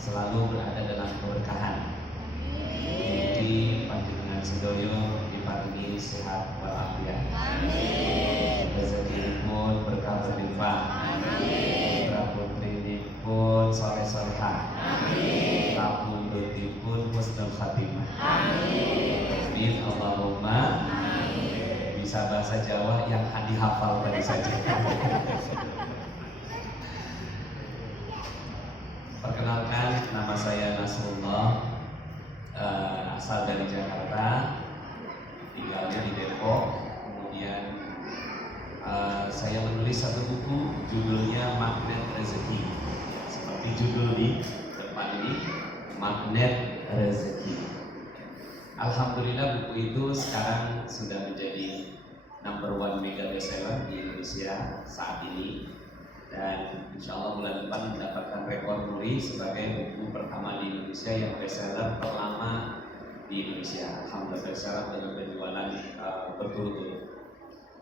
selalu berada dalam keberkahan. Mugi panjenengan sedoyo diparingi sehat walafiat. Amin. Rezekinipun berkah berlimpah. Amin. Putra putrinipun soleh solehah. Amin. Kapundhutipun husnul khatimah. Amin. Amin Allahumma. Amin. Bisa bahasa Jawa yang dihafal tadi saja. Perkenalkan, nama saya Nasrullah, asal dari Jakarta, tinggalnya di Depok. Kemudian saya menulis satu buku, judulnya Magnet Rezeki. Seperti judul di depan ini, Magnet Rezeki. Alhamdulillah buku itu sekarang sudah menjadi #1 mega bestseller di Indonesia saat ini. Dan insya Allah bulan depan mendapatkan rekor muri sebagai buku pertama di Indonesia yang bestseller terlama di Indonesia. Alhamdulillah bestseller dengan penjualan berturut-turut.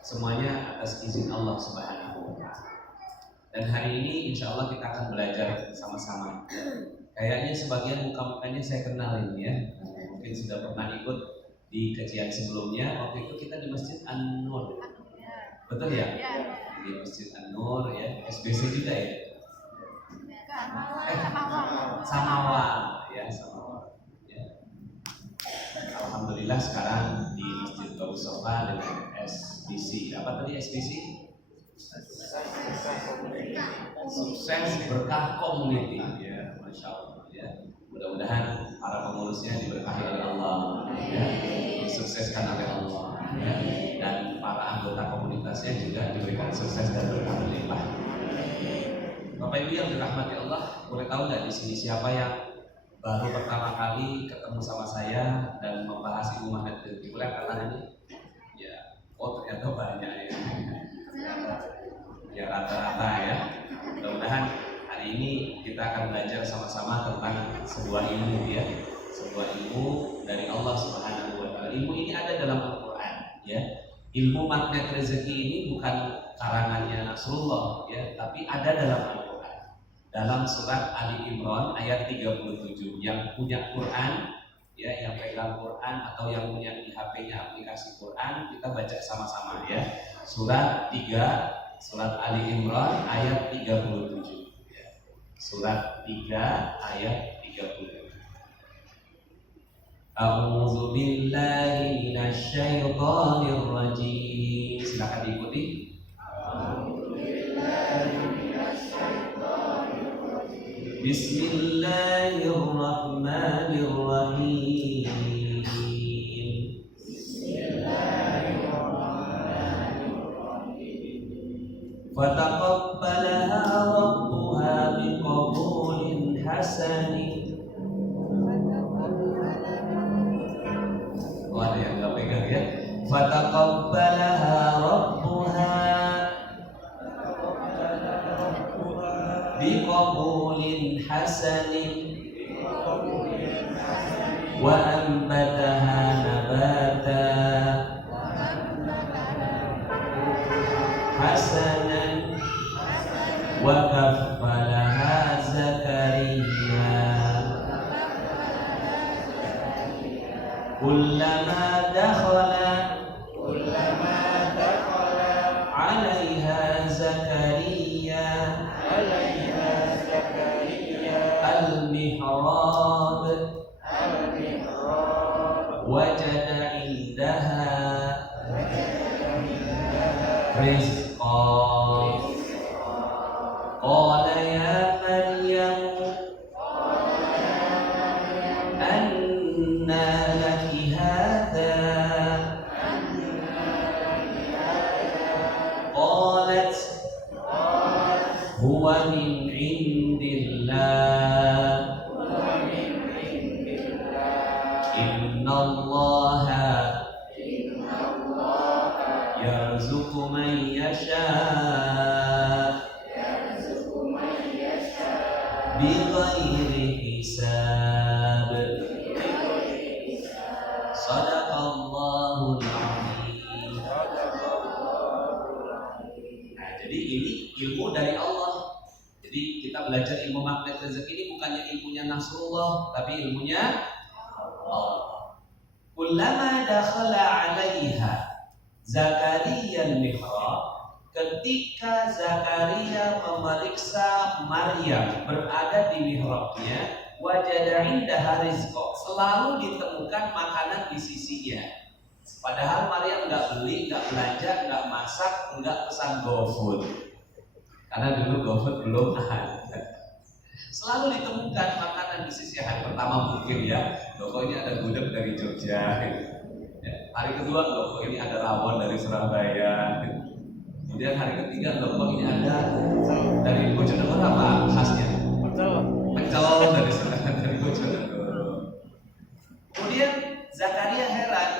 Semuanya atas izin Allah Subhanahu wa Ta'ala. Dan hari ini insya Allah kita akan belajar sama-sama. Kayaknya sebagian muka-mukanya saya kenal ini ya. Mungkin sudah pernah ikut di kajian sebelumnya. Waktu itu kita di Masjid An-Nur. Betul ya? Di Masjid An-Nur ya, SBC juga ya? Samawa ya, Samawa ya. Alhamdulillah sekarang di Masjid Babu Sofa dengan SBC. Apa tadi SBC? Sukses Berkah Community ya, Masya Allah ya. Mudah-mudahan para pengurusnya diberkahi oleh Allah ya, disukseskan oleh Allah ya. Dan para anggota komunitasnya juga diberikan sukses dan berkah berlimpah. Bapak Ibu yang dirahmati Allah, boleh tahu nggak di sini siapa yang baru pertama kali ketemu sama saya dan membahas ilmu magnet rezeki? Boleh angkat tangan ini? Ya, oh ternyata banyak ya. Ya rata-rata ya. Mudah-mudahan hari ini kita akan belajar sama-sama tentang sebuah ilmu ya, sebuah ilmu dari Allah Subhanahu wa Ta'ala. Ilmu ini ada dalam Al-Quran ya. Ilmu magnet rezeki ini bukan karangannya Nasrullah ya, tapi ada dalam Al-Quran. Dalam surat Ali Imran ayat 37. Yang punya Quran ya, yang pegang Quran atau yang punya di HP-nya aplikasi Quran, kita baca sama-sama ya. Surat 3, surat Ali Imran ayat 37 ya. Surat 3 ayat 37. A'udzu billahi minasyaitonir rajim. Silakan diikuti. A'udzu billahi minasyaitonir rajim. Bismillahirrahmanirrahim. Bismillahirrahmanirrahim. Fataqabbalaha rabbuha biqabulin hasanin. Ada yang nggak pegang ya. Fataqabbalaha rabbuha biqabulin hasanin wa anbataha nabata hasanan wa kaffalaha Zakariya. Kullama dakhala alaiha Zakariya al-mihrab wajada indaha rizqan qala ya Maryam anna laki hadha qalat huwa min indillah innallaha yarzuqu man yasha bukannya ilmunya Nasrullah, tapi ilmunya Allah. Kullama dakhala 'alaiha Zakaria al-mihrab, ketika Zakaria memeriksa Maryam berada di mihrabnya, wajada indaha rizqa, selalu ditemukan makanan di sisinya. Padahal Maryam nggak beli, nggak belanja, nggak masak, nggak pesan GoFood, karena dulu GoFood belum ada. Selalu ditemukan makanan di sisi. Hari pertama mungkin ya, loh ini ada gudeg dari Jogja. Hari kedua loh ini ada rawon dari Surabaya. Kemudian hari ketiga loh ini ada dari Bojonegoro, apa khasnya? Pecel dari Bojonegoro. Kemudian Zakaria heran,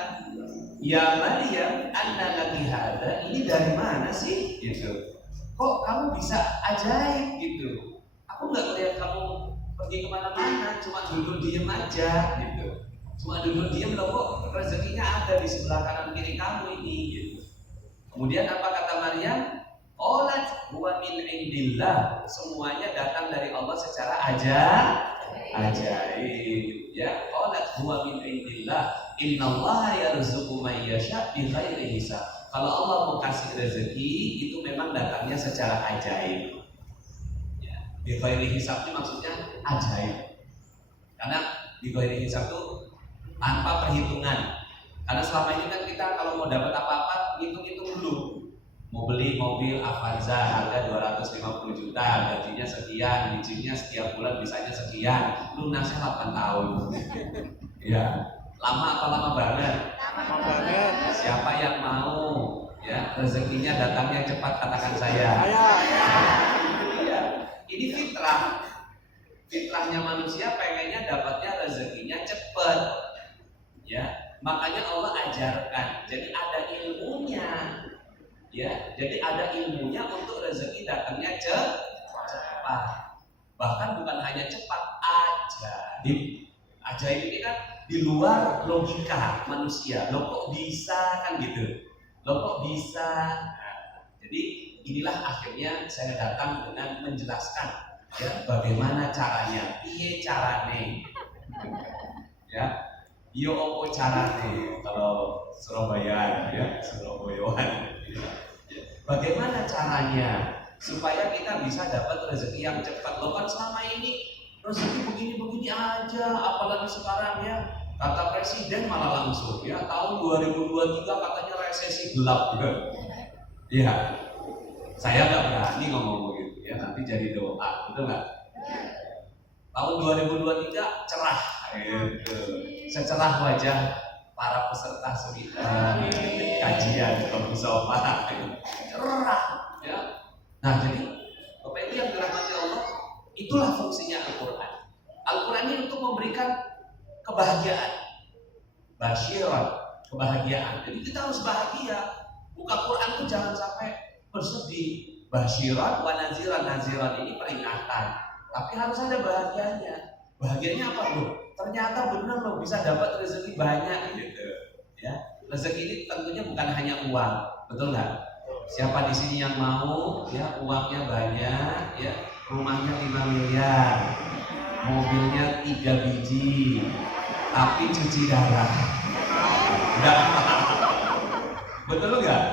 ya Maryam, anna laki hada, ini dari mana sih? Gitu. Kok kamu bisa ajaib gitu? Aku nggak lihat kamu pergi kemana-mana, cuma duduk diem aja gitu. Cuma duduk diem loh, kok rezekinya ada di sebelah kanan kiri kamu ini gitu. Kemudian apa kata Maryam? Qalat huwa min indillah, semuanya datang dari Allah secara ajaib. Ya, qalat huwa min indillah, innallaha yarzuqu man yasha bighairi hisab. Kalau Allah mau kasih rezeki itu memang datangnya secara ajaib. Bighairi hisab itu maksudnya ajaib. Karena bighairi hisab itu tanpa perhitungan. Karena selama ini kan kita kalau mau dapat apa-apa hitung-hitung dulu. Mau beli mobil Avanza harga 250 juta, gajinya sekian, nyicilnya setiap bulan bisanya sekian, lunasnya 8 tahun. Ya, lama atau lama banget? Lama banget. Siapa yang mau ya rezekinya datangnya cepat, katakan saya. Ini fitrah. Fitrahnya manusia pengennya dapatnya rezekinya cepat. Ya, makanya Allah ajarkan. Jadi ada ilmunya. Ya, jadi ada ilmunya untuk rezeki datangnya cepat. Bahkan bukan hanya cepat, ajaib. Ajaib ini kan di luar logika manusia. Loh kok bisa kan gitu. Loh kok bisa. Nah, jadi inilah akhirnya saya datang dengan menjelaskan ya bagaimana caranya, piye carane. Ya, yo opo carane kalau Surabaya ya, Surabayaan. Bagaimana caranya supaya kita bisa dapat rezeki yang cepat? Loh kan selama ini rezeki begini-begini aja, apalagi sekarang ya kata presiden malah langsung ya tahun 2023 katanya resesi gelap ya. Iya. Saya nggak berani ngomong begitu ya, nanti jadi doa, betul nggak? Tahun 2023 cerah, gitu. Secerah wajah para peserta seminar kajian Robi Sofa, cerah, ya. Nah jadi, Bapak Ibu yang dirahmati Allah, itulah fungsinya Al-Quran. Al-Quran ini untuk memberikan kebahagiaan, basyiran, kebahagiaan. Jadi kita harus bahagia. Buka Quran itu jangan sampai bersedih. Basyiran wa naziran, naziran ini peringatan, tapi harus ada bahagianya. Bahagianya apa loh? Ternyata benar loh bisa dapat rezeki banyak gitu. Ya, rezeki ini tentunya bukan hanya uang, betul nggak? Siapa di sini yang mau ya uangnya banyak, ya rumahnya 5 miliar, mobilnya 3 biji, tapi cuci darah? Enggak. Betul nggak?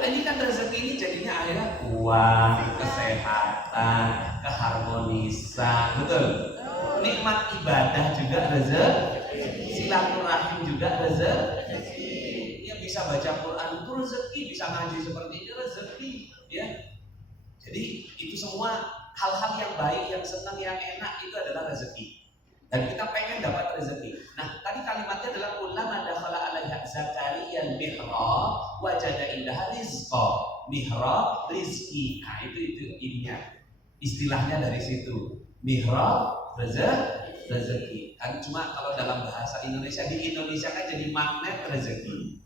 Ini kan rezeki ini jadinya akhirnya uang, kesehatan, keharmonisan, betul? Nikmat ibadah juga rezeki, silaturahim juga rezeki. Ya bisa baca Quran itu rezeki, bisa ngaji seperti ini rezeki, ya. Jadi itu semua hal-hal yang baik, yang senang, yang enak itu adalah rezeki. Dan kita pengen dapat rezeki. Nah, tadi kalimatnya adalah kullama dakhala 'alaiha Zakaria al-mihrab wajada indaha rizqa. Mihrab rizki. Nah, itu ininya. Istilahnya dari situ. Mihrab rezeki. Kan cuma kalau dalam bahasa Indonesia, di Indonesia kan jadi magnet rezeki.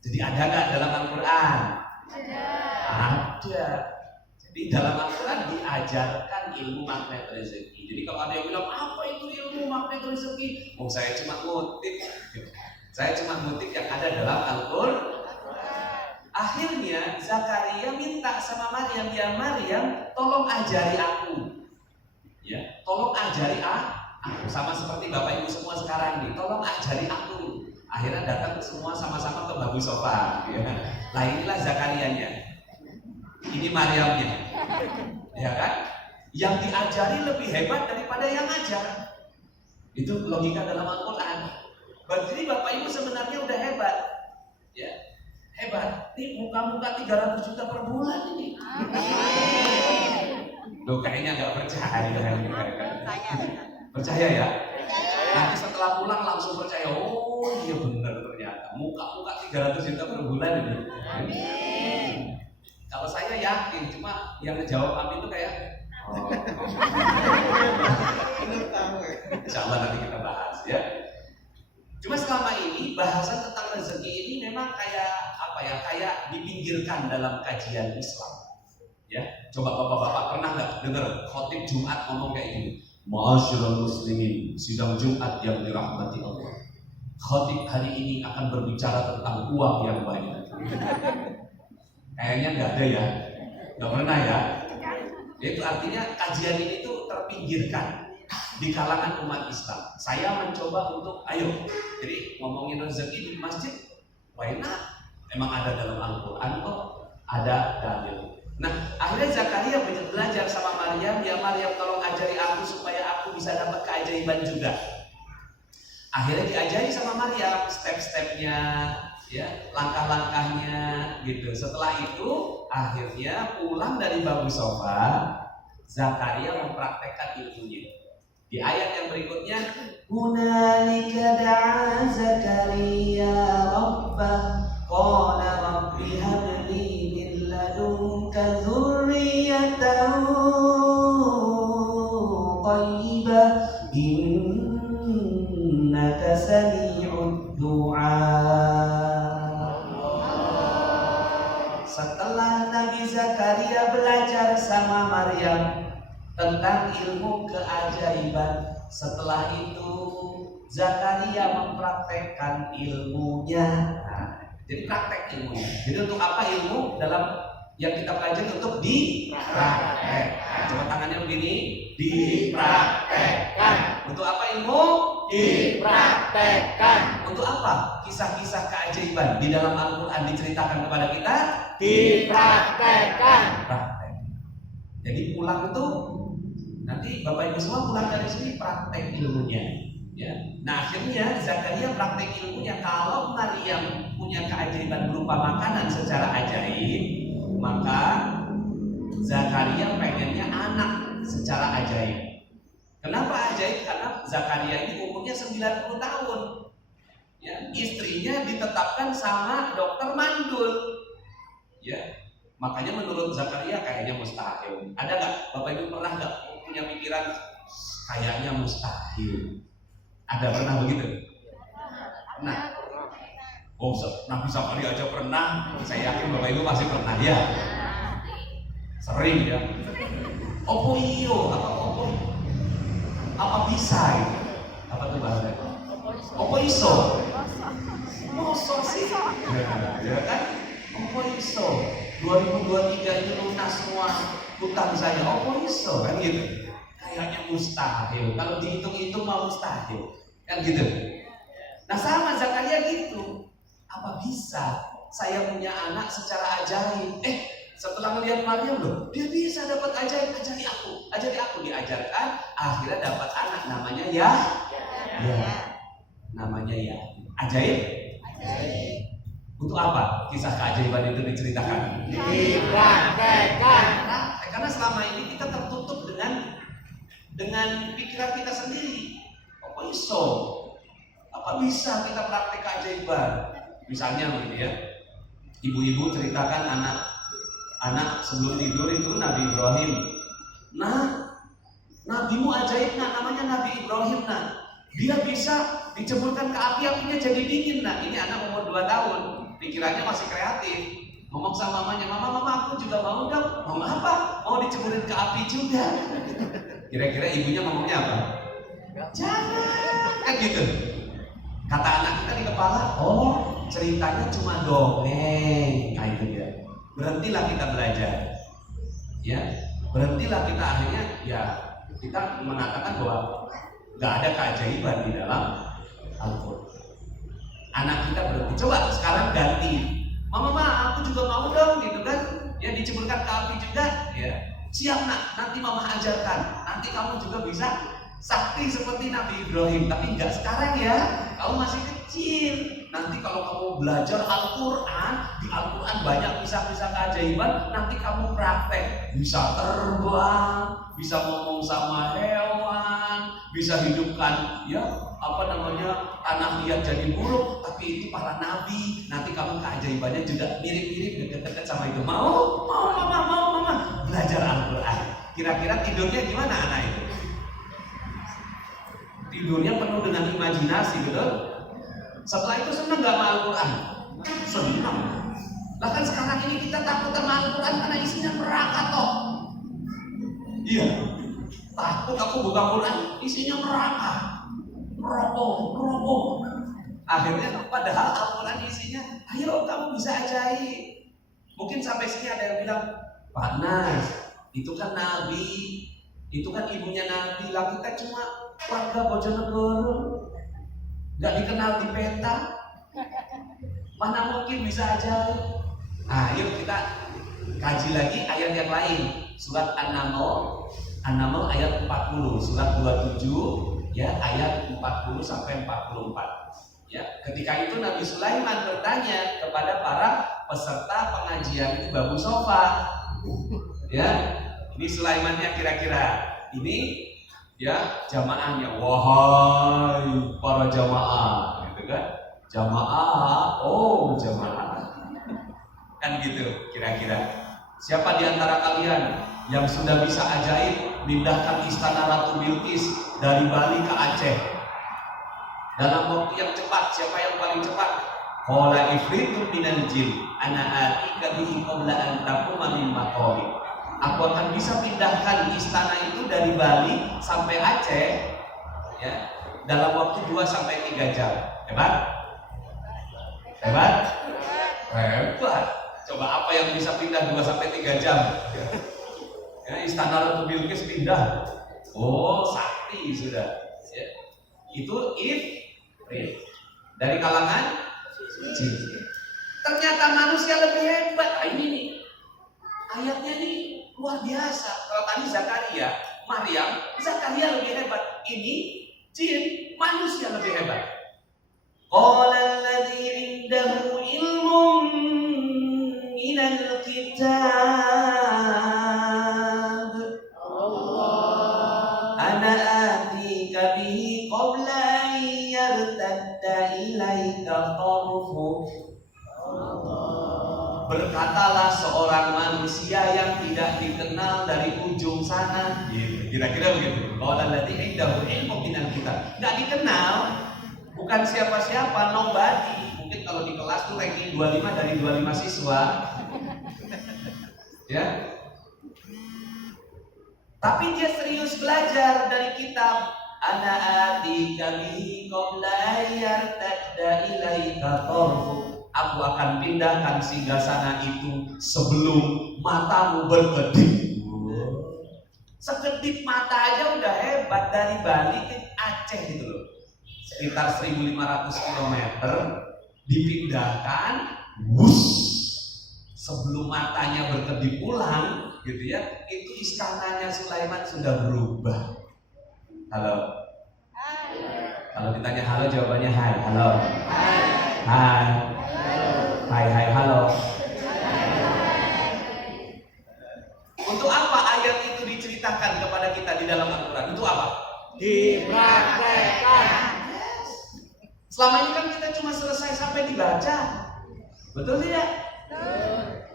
Jadi ada nggak dalam Al-Qur'an? Ada. Jadi dalam Al-Quran diajarkan ilmu magnet rezeki. Jadi kalau ada yang bilang apa itu ilmu magnet rezeki? Oh saya cuma ngutip. Saya cuma ngutip yang ada dalam Al-Quran. Akhirnya Zakaria minta sama Maryam, ya Maryam, tolong ajari aku. Ya, tolong ajari aku, sama seperti Bapak Ibu semua sekarang nih, tolong ajari aku. Akhirnya datang semua sama-sama ke Babu Sofa, ya. Lah inilah Zakarianya, ini Maryamnya, ya kan? Yang diajari lebih hebat daripada yang ngajar. Itu logika dalam Al-Quran. Berarti Bapak Ibu sebenarnya udah hebat, ya, hebat. Ini muka-muka 300 juta per bulan ini. Loh kayaknya nggak percaya. Percaya ya? Nanti setelah pulang langsung percaya. Oh iya benar ternyata. Muka-muka 300 juta per bulan ini. Kalau saya yakin, cuma yang ngejawab amin itu kayak insya Allah nanti kita bahas ya. Cuma selama ini bahasan tentang rezeki ini memang kayak apa ya? Kayak dipinggirkan dalam kajian Islam. Ya, coba bapak-bapak pernah nggak dengar khotib Jumat ngomong kayak gini? Ma'asyiral muslimin, sidang Jumat yang dirahmati Allah. Khotib hari ini akan berbicara tentang uang yang banyak. Kayaknya nggak ada ya, nggak pernah ya. Itu artinya kajian ini tuh terpinggirkan di kalangan umat Islam. Saya mencoba untuk ayo, jadi ngomongin rezeki di masjid, why not? Emang ada dalam Al-Quran kok, ada dalil. Nah, akhirnya Zakaria belajar sama Maryam, ya Maryam tolong ajari aku supaya aku bisa dapat keajaiban juga. Akhirnya diajari sama Maryam step-stepnya, ya, langkah-langkahnya gitu. Setelah itu akhirnya pulang dari Babu Sofa, Zakaria mempraktekkan ilmunya. Di ayat yang berikutnya, hunalika da'a Zakaria rabbah qala rabbi habli min ladunka dzurriyyatan thayyibah innaka sami'ud du'a. Setelah Nabi Zakaria belajar sama Maryam tentang ilmu keajaiban, setelah itu Zakaria mempraktekkan ilmunya. Nah, jadi praktek ilmunya. Jadi untuk apa ilmu dalam yang kita pelajari? Untuk dipraktekkan. Coba tangannya begini, dipraktekkan. Untuk apa ilmu? Dipraktekkan. Untuk apa? Kisah-kisah keajaiban di dalam Al-Quran diceritakan kepada kita? Dipraktekkan. Praktek. Jadi pulang itu nanti Bapak Ibu semua pulang dari sini praktek ilmunya, ya. Nah akhirnya Zakaria praktek ilmunya. Kalau Maryam punya keajaiban berupa makanan secara ajaib, maka Zakaria pengennya anak secara ajaib. Kenapa ajaib? Karena Zakaria ini umurnya 90 tahun, ya. Istrinya ditetapkan sama dokter mandul, ya. Makanya menurut Zakaria kayaknya mustahil. Ada nggak Bapak Ibu pernah nggak punya pikiran kayaknya mustahil? Ada pernah begitu? Nah, oh Nabi Zakaria aja pernah. Saya yakin Bapak Ibu pasti pernah ya. Sering ya. Opo iyo, apa bisa itu? Apa tuh bahasanya? Opo iso? Mosok sih? Ya kan? Opo iso? 2023 ini lunas semua hutang saya. Opo iso? Kan gitu. Kayaknya mustahil. Kalau dihitung-hitung mau mustahil. Kan gitu. Nah sama Zakaria gitu. Apa bisa saya punya anak secara ajaib? Setelah melihat Maryam loh, dia bisa dapat ajaib. Ajari aku, diajarkan. Akhirnya dapat anak namanya ya. Namanya ya. Ajaib. Untuk apa kisah keajaiban itu diceritakan? Dipraktekkan. Karena selama ini kita tertutup dengan pikiran kita sendiri. Apa iso? Apa bisa kita praktek keajaiban? Misalnya begini ya, ibu-ibu ceritakan anak sebelum tidur itu Nabi Ibrahim. Nah, nabimu ajaib nak, namanya Nabi Ibrahim nak. Dia bisa diceburkan ke api, apinya jadi dingin nak. Ini anak umur 2 tahun, pikirannya masih kreatif. Ngomong sama mamanya, mama aku juga mau dong. Mau apa? Mau diceburin ke api juga. Kira-kira ibunya ngomongnya apa? Jangan, kan gitu. Kata anak kita di kepala, oh ceritanya cuma dongeng. Nah itu dia. Berhentilah kita belajar, ya. Berhentilah kita akhirnya, ya Kita mengatakan bahwa nggak ada keajaiban di dalam Al-Quran. Anak kita berarti coba sekarang ganti, mama aku juga mau dong gitu kan, ya diceburkan ke api juga, ya siap nak, nanti mama ajarkan, nanti kamu juga bisa sakti seperti Nabi Ibrahim, tapi nggak sekarang ya, kamu masih kecil. Nanti kalau kamu belajar Al-Quran, di Al-Quran banyak kisah-kisah keajaiban, nanti kamu praktek, bisa terbang, bisa ngomong sama hewan, bisa hidupkan ya tanah liat jadi buruk, tapi itu para nabi. Nanti kamu keajaibannya juga mirip-mirip, deket-deket sama itu. Mau mama belajar Al-Quran. Kira-kira tidurnya gimana anak itu? Tidurnya penuh dengan imajinasi, betul? Setelah itu senang gak sama Al-Quran? Senang. Bahkan sekarang ini kita takut sama Al-Quran karena isinya neraka toh. Iya. Takut aku buka Quran, isinya neraka, rokok. Akhirnya padahal Al-Quran isinya, ayo kamu bisa ajaib. Mungkin sampai sini ada yang bilang, Pak Nas, itu kan Nabi, itu kan ibunya Nabi, lah kita cuma warga Bojonegoro, nggak dikenal di peta, mana mungkin bisa ajaib. Nah, yuk kita kaji lagi ayat yang lain, surat An-Naml ayat 40, surat 27 ya ayat 40 sampai 44. Ya, ketika itu Nabi Sulaiman bertanya kepada para peserta pengajian di Babu Sofa. Ya, ini Sulaimannya kira-kira ini ya jamaahnya, wahai para jamaah, gitu kan? Jamaah kan gitu kira-kira. Siapa di antara kalian yang sudah bisa ajaib pindahkan istana Ratu Bilqis dari Bali ke Aceh dalam waktu yang cepat? Siapa yang paling cepat? Qala ifritun minal jin ana atika bihi qabla an taquma min maqami. Aku akan bisa pindahkan istana itu dari Bali sampai Aceh ya dalam waktu 2 sampai 3 jam. Hebat? Coba apa yang bisa pindah 2 sampai 3 jam? Ya, istana Ratu Bilqis pindah. Oh, sakti sudah. Ya. Itu dari kalangan jin. Ternyata manusia lebih hebat. Nah, ini nih. Ayatnya ini luar biasa. Kalau tadi Zakaria, Maryam, Zakaria lebih hebat. Ini jin, manusia lebih hebat. Qala alladzi 'indahu ilmun minal kitab ana atika bihi qabla an yartadda ilaika tarfuk. Berkatalah seorang manusia yang tidak dikenal dari ujung sana, gitu. Kira-kira begitu. Qala alladzi 'indahu ilmun minal kitab. Enggak dikenal, bukan siapa-siapa, nobody. Mungkin kalau di kelas tuh ranking 25 dari 25 siswa. Ya. Tapi dia serius belajar dari kitab. Ana atika bihi qabla yartadda ilaika tarfuk. Aku akan pindahkan singgasana itu sebelum matamu berkedip. Sekedip mata aja udah hebat, dari Bali ke Aceh gitu loh. Sekitar 1500 km dipindahkan, sebelum matanya berkedip pulang, gitu ya, itu istananya Sulaiman sudah berubah. Halo. Kalau ditanya halo, jawabannya hai. Halo. Hai. Hai, halo. Untuk apa ayat itu diceritakan kepada kita di dalam Al-Quran? Untuk apa? Dipraktekkan. Selama ini kan kita cuma selesai sampai dibaca. Betul tidak?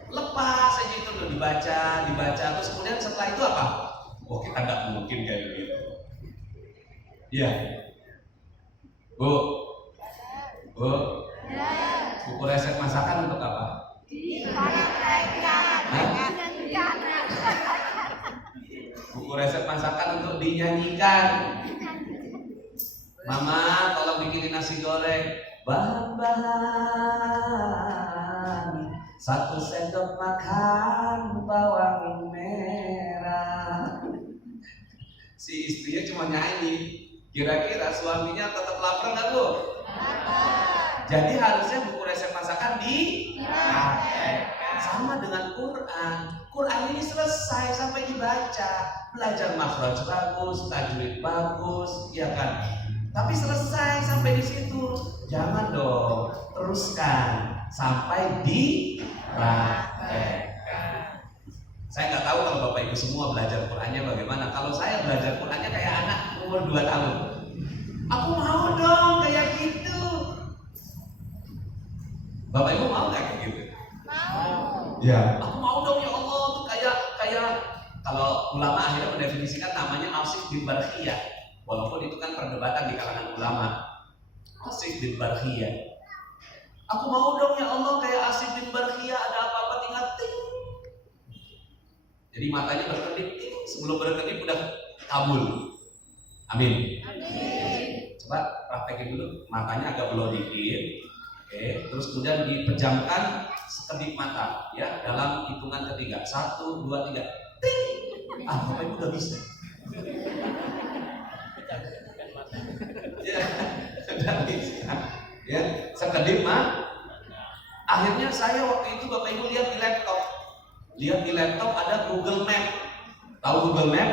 Lepas aja itu loh, dibaca, terus kemudian setelah itu apa? Oh, kita nggak mungkin kayak gitu. Iya. Bu, buku resep masakan untuk apa? Buku resep masakan untuk dinyanyikan. Mama, tolong bikinin nasi goreng. Bahan-bahan 1 sendok makan bawang merah, Si istrinya cuma nyanyi. Kira-kira suaminya tetap lapar nggak Bu? Jadi harusnya buku resep masakan dipraktekkan. Sama dengan Quran. Quran ini selesai sampai dibaca, belajar makhraj bagus, tajwid bagus, ya kan? Tapi selesai sampai di situ. Jangan dong, teruskan sampai dipraktekkan. Saya nggak tahu kalau Bapak Ibu semua belajar Qurannya bagaimana. Kalau saya belajar Qurannya kayak anak umur 2 tahun. Aku mau dong kayak gitu. Bapak Ibu mau nggak kayak gitu? Mau. Ya. Aku mau dong ya Allah tuh kayak kalau ulama akhirnya mendefinisikan namanya Asif bin Barkhiyah. Walaupun itu kan perdebatan di kalangan ulama. Asif bin Barkhiyah. Aku mau dong ya Allah kayak Asif bin Barkhiyah, ada apa-apa tinggal ting. Jadi matanya berkedip ting, sebelum berkedip udah kabul. Amin. Amin. Coba praktekin dulu, matanya agak belok dikit. Oke, terus kemudian dipejamkan sekedip mata ya dalam hitungan ketiga. 1, 2, 3. Ting. Bapak Ibu udah bisa. Ya, udah bisa. Ya, sekedip mata. Akhirnya saya waktu itu Bapak Ibu lihat di laptop. Lihat di laptop ada Google Map. Tahu Google Map?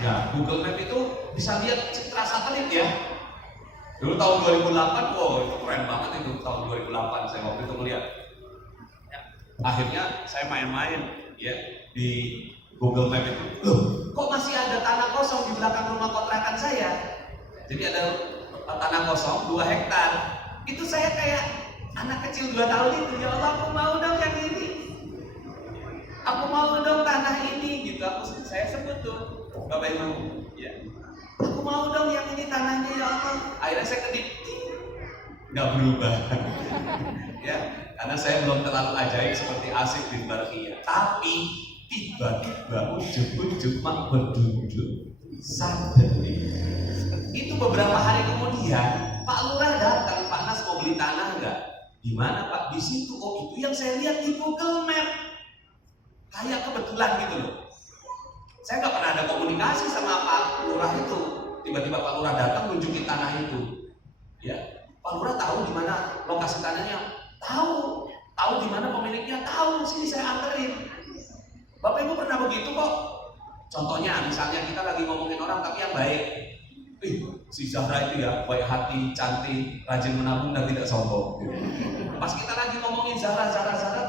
Ya, Google Map itu bisa lihat citra satelit ya. Dulu tahun 2008, wow itu keren banget itu tahun 2008 saya waktu itu melihat. Ya, akhirnya saya main-main ya di Google Map itu. Loh, kok masih ada tanah kosong di belakang rumah kontrakan saya? Jadi ada tanah kosong 2 hektar. Itu saya kayak anak kecil 2 tahun itu. Ya Allah, aku mau dong yang ini. Aku mau dong tanah ini gitu. Saya sebut tuh Bapak Ibu. Ya. Aku mau dong yang ini tanahnya ya Allah. Akhirnya saya kedip, nggak berubah. Ya, karena saya belum terlalu ajaib seperti Asif bin Barkhiyah. Tapi tiba-tiba ujung-ujung mak berduduk sadar. Itu beberapa hari kemudian Pak Lurah datang, Pak Nas mau beli tanah nggak? Di mana Pak? Di situ. Oh itu yang saya lihat di Google Map. Kayak kebetulan gitu loh. Saya nggak pernah ada komunikasi sama Pak Lurah itu. Tiba-tiba Pak Lurah datang nunjukin tanah itu. Ya, Pak Lurah tahu di mana lokasi tanahnya. Tahu di mana pemiliknya. Tahu. Sini saya anterin. Bapak Ibu pernah begitu kok. Contohnya, misalnya kita lagi ngomongin orang tapi yang baik. Si Zahra itu ya baik hati, cantik, rajin menabung dan tidak sombong. Pas kita lagi ngomongin Zahra,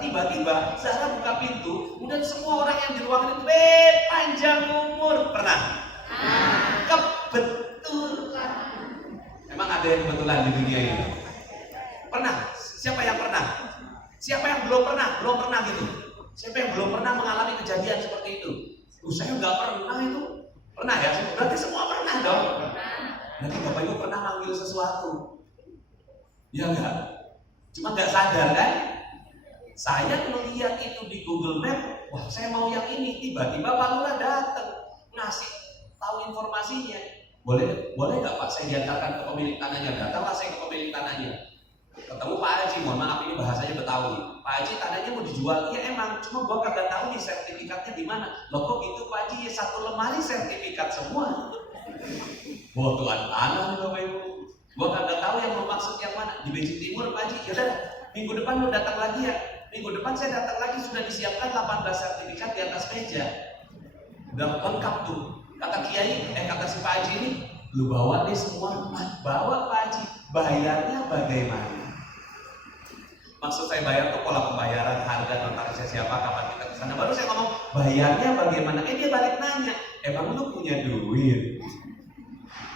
tiba-tiba Zahra buka pintu, kemudian semua orang yang di ruangan itu, panjang umur, pernah? Kebetulan. Emang ada yang kebetulan di dunia ini? Pernah? Siapa yang pernah? Siapa yang belum pernah? Belum pernah gitu. Siapa yang belum pernah mengalami kejadian seperti itu? Saya nggak pernah itu. Pernah ya? Berarti semua pernah dong. Nanti Bapak Ibu pernah manggil sesuatu. Ya enggak? Cuma nggak sadar kan? Saya melihat itu di Google Map, wah saya mau yang ini. Tiba-tiba Pak Lurah datang ngasih tahu informasinya. Boleh nggak Pak saya diantarkan ke pemilik tanahnya? Datanglah saya ke pemilik tanahnya. Ketemu Pak Haji, mohon maaf ini bahasanya Betawi. Pak Haji tanahnya mau dijual, iya emang. Cuma gua kagak tahu nih sertifikatnya di mana. Loh kok gitu Pak Haji? Ya, 1 lemari sertifikat semua. Bodohan tanah nih Bapak Ibu. Gua kagak tahu yang lo maksud yang mana. Di Beji Timur Pak Haji. Ya udah, minggu depan lo datang lagi ya. Minggu depan saya datang lagi, sudah disiapkan 18 sertifikat di atas meja. Udah lengkap tuh. Kata Kiai, kata si Pak Haji ini, lu bawa deh semua. Bawa Pak Haji. Bayarnya bagaimana? Maksud saya bayar tuh pola pembayaran, harga, notarisnya siapa, kapan kita kesana. Baru saya ngomong bayarnya bagaimana? Dia balik nanya, emang lu punya duit?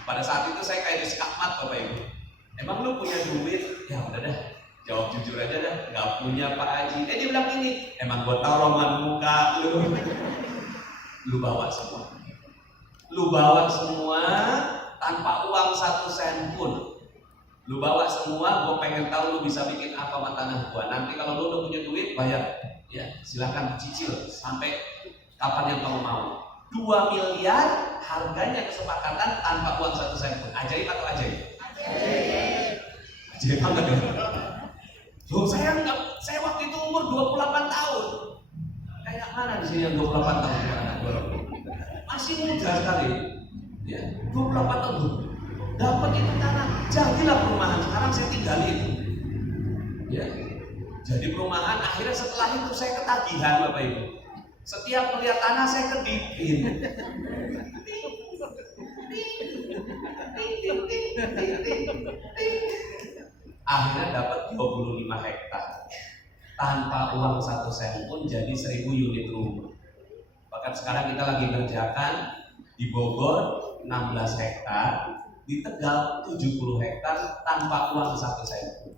Pada saat itu saya kayak di Ahmad Bapak Ibu. Emang lu punya duit? Ya udah dah, jawab jujur aja dah. Gak punya Pak Haji. Dia bilang ini, emang gua tahu roman muka lu. Lu bawa semua. Lu bawa semua tanpa uang 1 sen pun. Lu bawa semua, gue pengen tahu lu bisa bikin apa sama tanah gua. Nanti kalau lu udah punya duit, bayar. Ya, silakan cicil sampai kapan yang kamu mau. 2 miliar harganya kesepakatan tanpa uang 1 sen pun. Ajaib atau ajaib? Ajaib banget ya. Loh, saya waktu itu umur 28 tahun. Kayak mana di sini yang 28 tahun? Masih masih muda sekali, ya 28 tahun dapat itu tanah, jadilah perumahan. Sekarang saya tinggali itu, ya jadi perumahan. Akhirnya setelah itu saya ketagihan Bapak Ibu. Setiap melihat tanah saya kedipin. Akhirnya dapat 25 hektar. Tanpa uang 1 sen pun jadi 1000 unit rumah. Bahkan sekarang kita lagi kerjakan di Bogor 16 hektar, di Tegal 70 hektar tanpa uang 1 sen pun.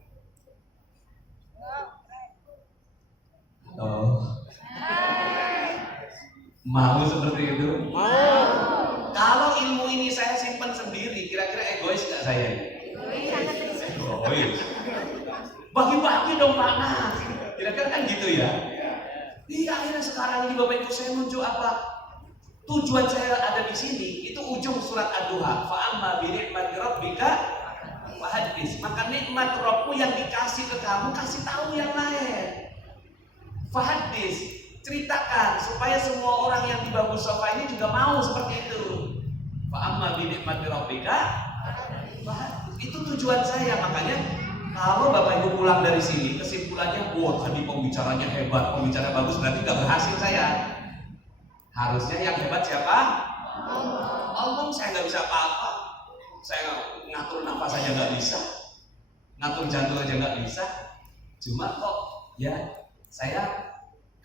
Mau seperti itu? Mau. Kalau ilmu ini saya simpan sendiri, kira-kira egois nggak saya? Egois. Bagi-bagi dong Pak Nas. Kira-kira kan gitu ya? Iya, akhirnya sekarang ini Bapak Ibu saya muncul apa? Tujuan saya ada di sini itu ujung surat Ad-Duha. Fa'amma bi ni'mati rabbika fahaddits. Maka nikmat Rabbmu yang dikasih ke kamu, kasih tahu yang lain. Fahaddits, ceritakan supaya semua orang yang di bangku sofa ini juga mau seperti itu. Fa'amma bi ni'mati rabbika fahaddits. Itu tujuan saya. Makanya kalau Bapak Ibu pulang dari sini kesimpulannya, wah tadi pembicaranya hebat, pembicara bagus, berarti nggak berhasil saya. Harusnya yang hebat siapa? Allah. Saya nggak bisa apa-apa. Saya ngatur nafas saja nggak bisa, ngatur jantung aja nggak bisa. Cuma kok ya saya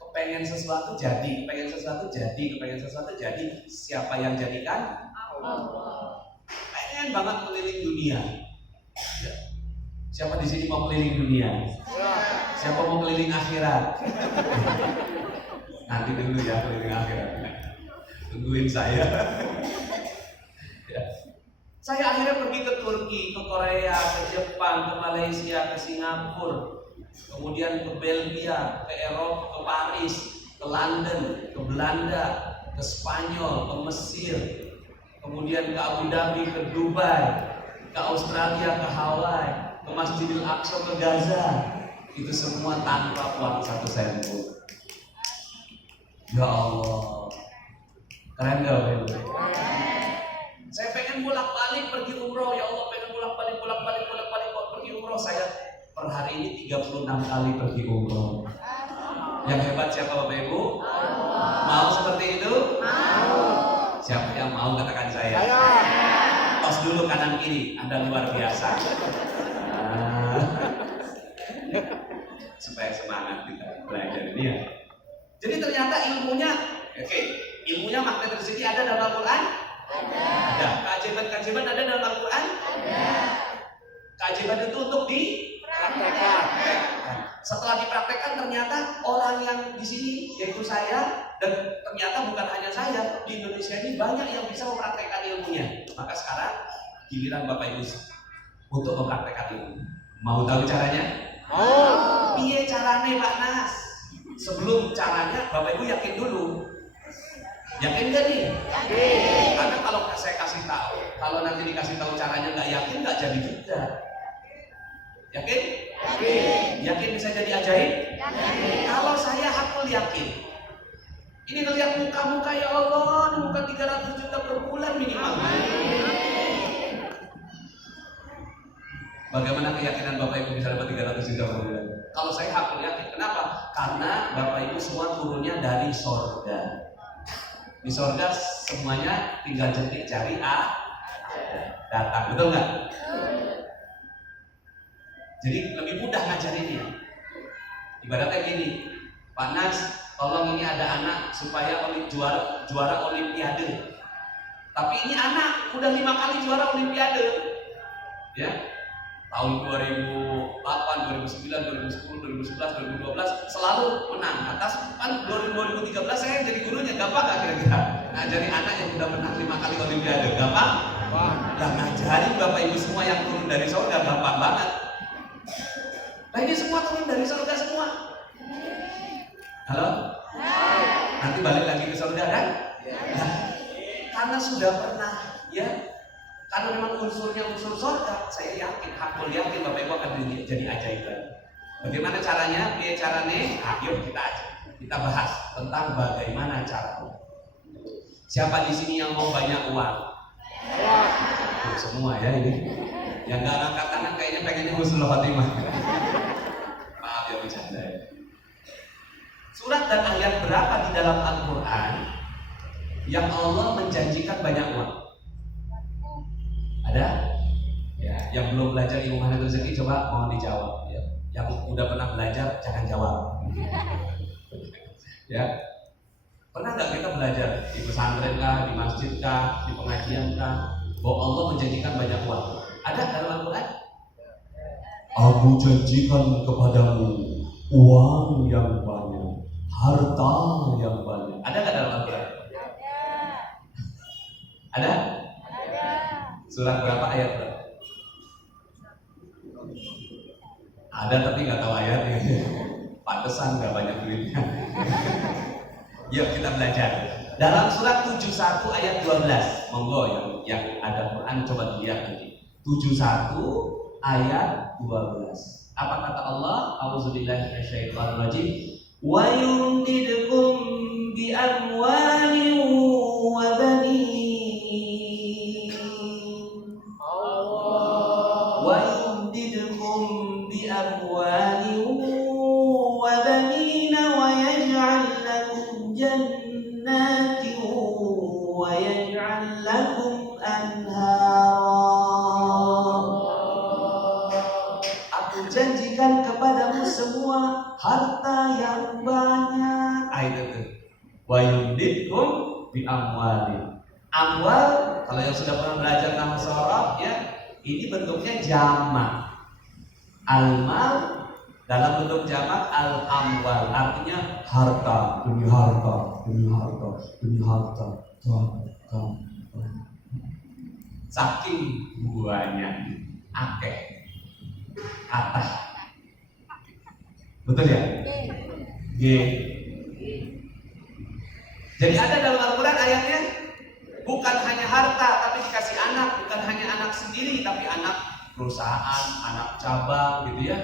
kepengen sesuatu jadi, kepengen sesuatu jadi, kepengen sesuatu jadi. Siapa yang jadikan? Allah. Pengen banget keliling dunia. Ya. Siapa di sini mau keliling dunia? Siapa mau keliling akhirat? Nanti dulu ya keliling akhirat. Tungguin saya. Ya. Saya akhirnya pergi ke Turki, ke Korea, ke Jepang, ke Malaysia, ke Singapura, kemudian ke Belgia, ke Eropa, ke Paris, ke London, ke Belanda, ke Spanyol, ke Mesir, kemudian ke Abu Dhabi, ke Dubai, ke Australia, ke Hawaii, ke Masjidil Aqsa, ke Gaza. Itu semua tanpa uang 1 sen pun. Ya Allah, keren gak Bapak Ibu? Saya pengen bolak-balik pergi umroh, ya Allah, pengen bolak-balik pergi umroh. Saya per hari ini 36 kali pergi umroh. Yang hebat siapa Bapak Ibu? Mau seperti itu? Mau. Siapa yang mau katakan saya? Tos dulu kanan kiri, Anda luar biasa. Supaya semangat kita belajar ini ya. Jadi ternyata ilmunya, ilmunya makna tersendiri ada dalam Al-Quran? Ada. Keajaiban ada dalam Al-Quran? Ada. Keajaiban itu untuk dipraktekkan. Setelah dipraktekkan ternyata orang yang di sini, yaitu saya, dan ternyata bukan hanya saya, di Indonesia ini banyak yang bisa mempraktekkan ilmunya. Maka sekarang giliran Bapak Ibu untuk mempraktekkan ilmu. Mau tahu caranya? Mau. Piye carane Pak Nas? Sebelum caranya, Bapak Ibu yakin dulu. Yakin gak nih? Yakin. Karena kalau saya kasih tahu, kalau nanti dikasih tahu caranya nggak yakin, nggak jadi juga. Yakin? Yakin. Yakin bisa jadi ajaib? Yakin. Kalau saya hakul yakin. Ini ngelihat muka-muka ya Allah, muka 300 juta per bulan minimal. Bagaimana keyakinan Bapak Ibu bisa dapat 300 juta per bulan? Kalau saya hakul yakin. Kenapa? Karena Bapak Ibu semua turunnya dari sorga. Di sorga semuanya tinggal jentik cari datang, betul nggak? Jadi lebih mudah ngajarinnya. Ibaratnya gini, Pak Nas, tolong ini ada anak supaya juara Olimpiade. Tapi ini anak udah 5 kali juara Olimpiade, ya. Tahun 2008, 2009, 2010, 2011, 2012 selalu menang. Atas kan 2013 saya jadi gurunya, gampang nggak kira-kira? Ngajarin anak yang udah menang 5 kali Olimpiade, gampang? Nah, ngajarin Bapak Ibu semua yang turun dari surga gampang banget. Nah ini semua turun dari surga semua. Halo? Nanti balik lagi ke surga kan? Nah, karena sudah pernah, ya. Karena memang unsurnya unsur surga, saya yakin, hakul yakin Bapak Ibu akan jadi ajaib lagi. Bagaimana caranya? Biar caranya, ayo kita bahas tentang bagaimana caranya. Siapa di sini yang mau banyak uang? Semua ya ini. Yang nggak angkat tangan kayaknya pengennya husnul khotimah. Maaf ya bercanda ya. Surat dan ayat berapa di dalam Al-Quran yang Allah menjanjikan banyak uang? Ada? Ya, yang belum belajar ilmu maghrib rezeki coba mohon dijawab. Ya. Yang udah pernah belajar jangan jawab. Ya, pernah nggak kita belajar di pesantren kah, di masjid kah, di pengajian kah, bahwa Allah menjanjikan banyak uang? Ada dalam Al-Quran? Aku janjikan kepadamu uang yang banyak, harta yang banyak. Ada nggak dalam Al-Quran? Ada? Surat berapa, ayat berapa? Ada tapi nggak tahu ayatnya. Pantesan nggak banyak duitnya. Yuk kita belajar. Dalam surat 71 ayat 12. Monggo yang ada Quran coba dilihat nanti. 71 ayat 12. Apa kata Allah? A'udzubillahi minasyaitonirrajim. Wa yumdidkum bi amwalin wa banin. Wa yumdidkum bi amwalin wa banin wa yaj'al lakum jannatin wa yaj'al lakum anhara. Janjikan kepadamu semua harta yang banyak. Ayat itu. Wa yumdidkum bi amwalin. Amwal, kalau yang sudah pernah belajar nama sorof ya, ini bentuknya jamak. Al-mal dalam bentuk jamak al-amwal, artinya harta demi harta demi harta demi harta. Saking banyak, akeh, kata, betul ya? G. Jadi ada dalam Al-Quran ayatnya bukan hanya harta tapi dikasih anak, bukan hanya anak sendiri tapi anak perusahaan, anak cabang gitu ya.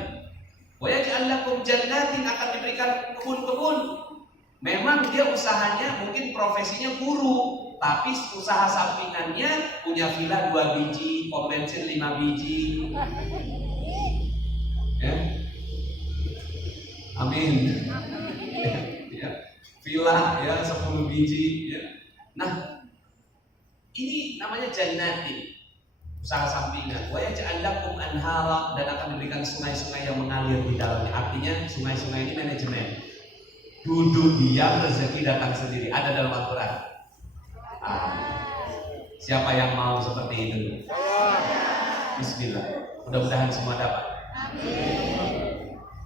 Wa yaj'al lakum jannatin, akan diberikan kebun-kebun. Memang dia usahanya mungkin profesinya guru, tapi usaha sampingannya punya villa 2 biji, pom bensin 5 biji. Ya. Amin. Ya. Villa ya 10 biji ya. Nah, ini namanya jannatin, usaha sampingan. Wa yaj'al lakum anhara, dan akan diberikan sungai-sungai yang mengalir di dalamnya. Artinya sungai-sungai ini manajemen. Duduk diam, rezeki datang sendiri. Ada dalam Al-Quran. Siapa yang mau seperti itu? Bismillah. Mudah-mudahan semua dapat.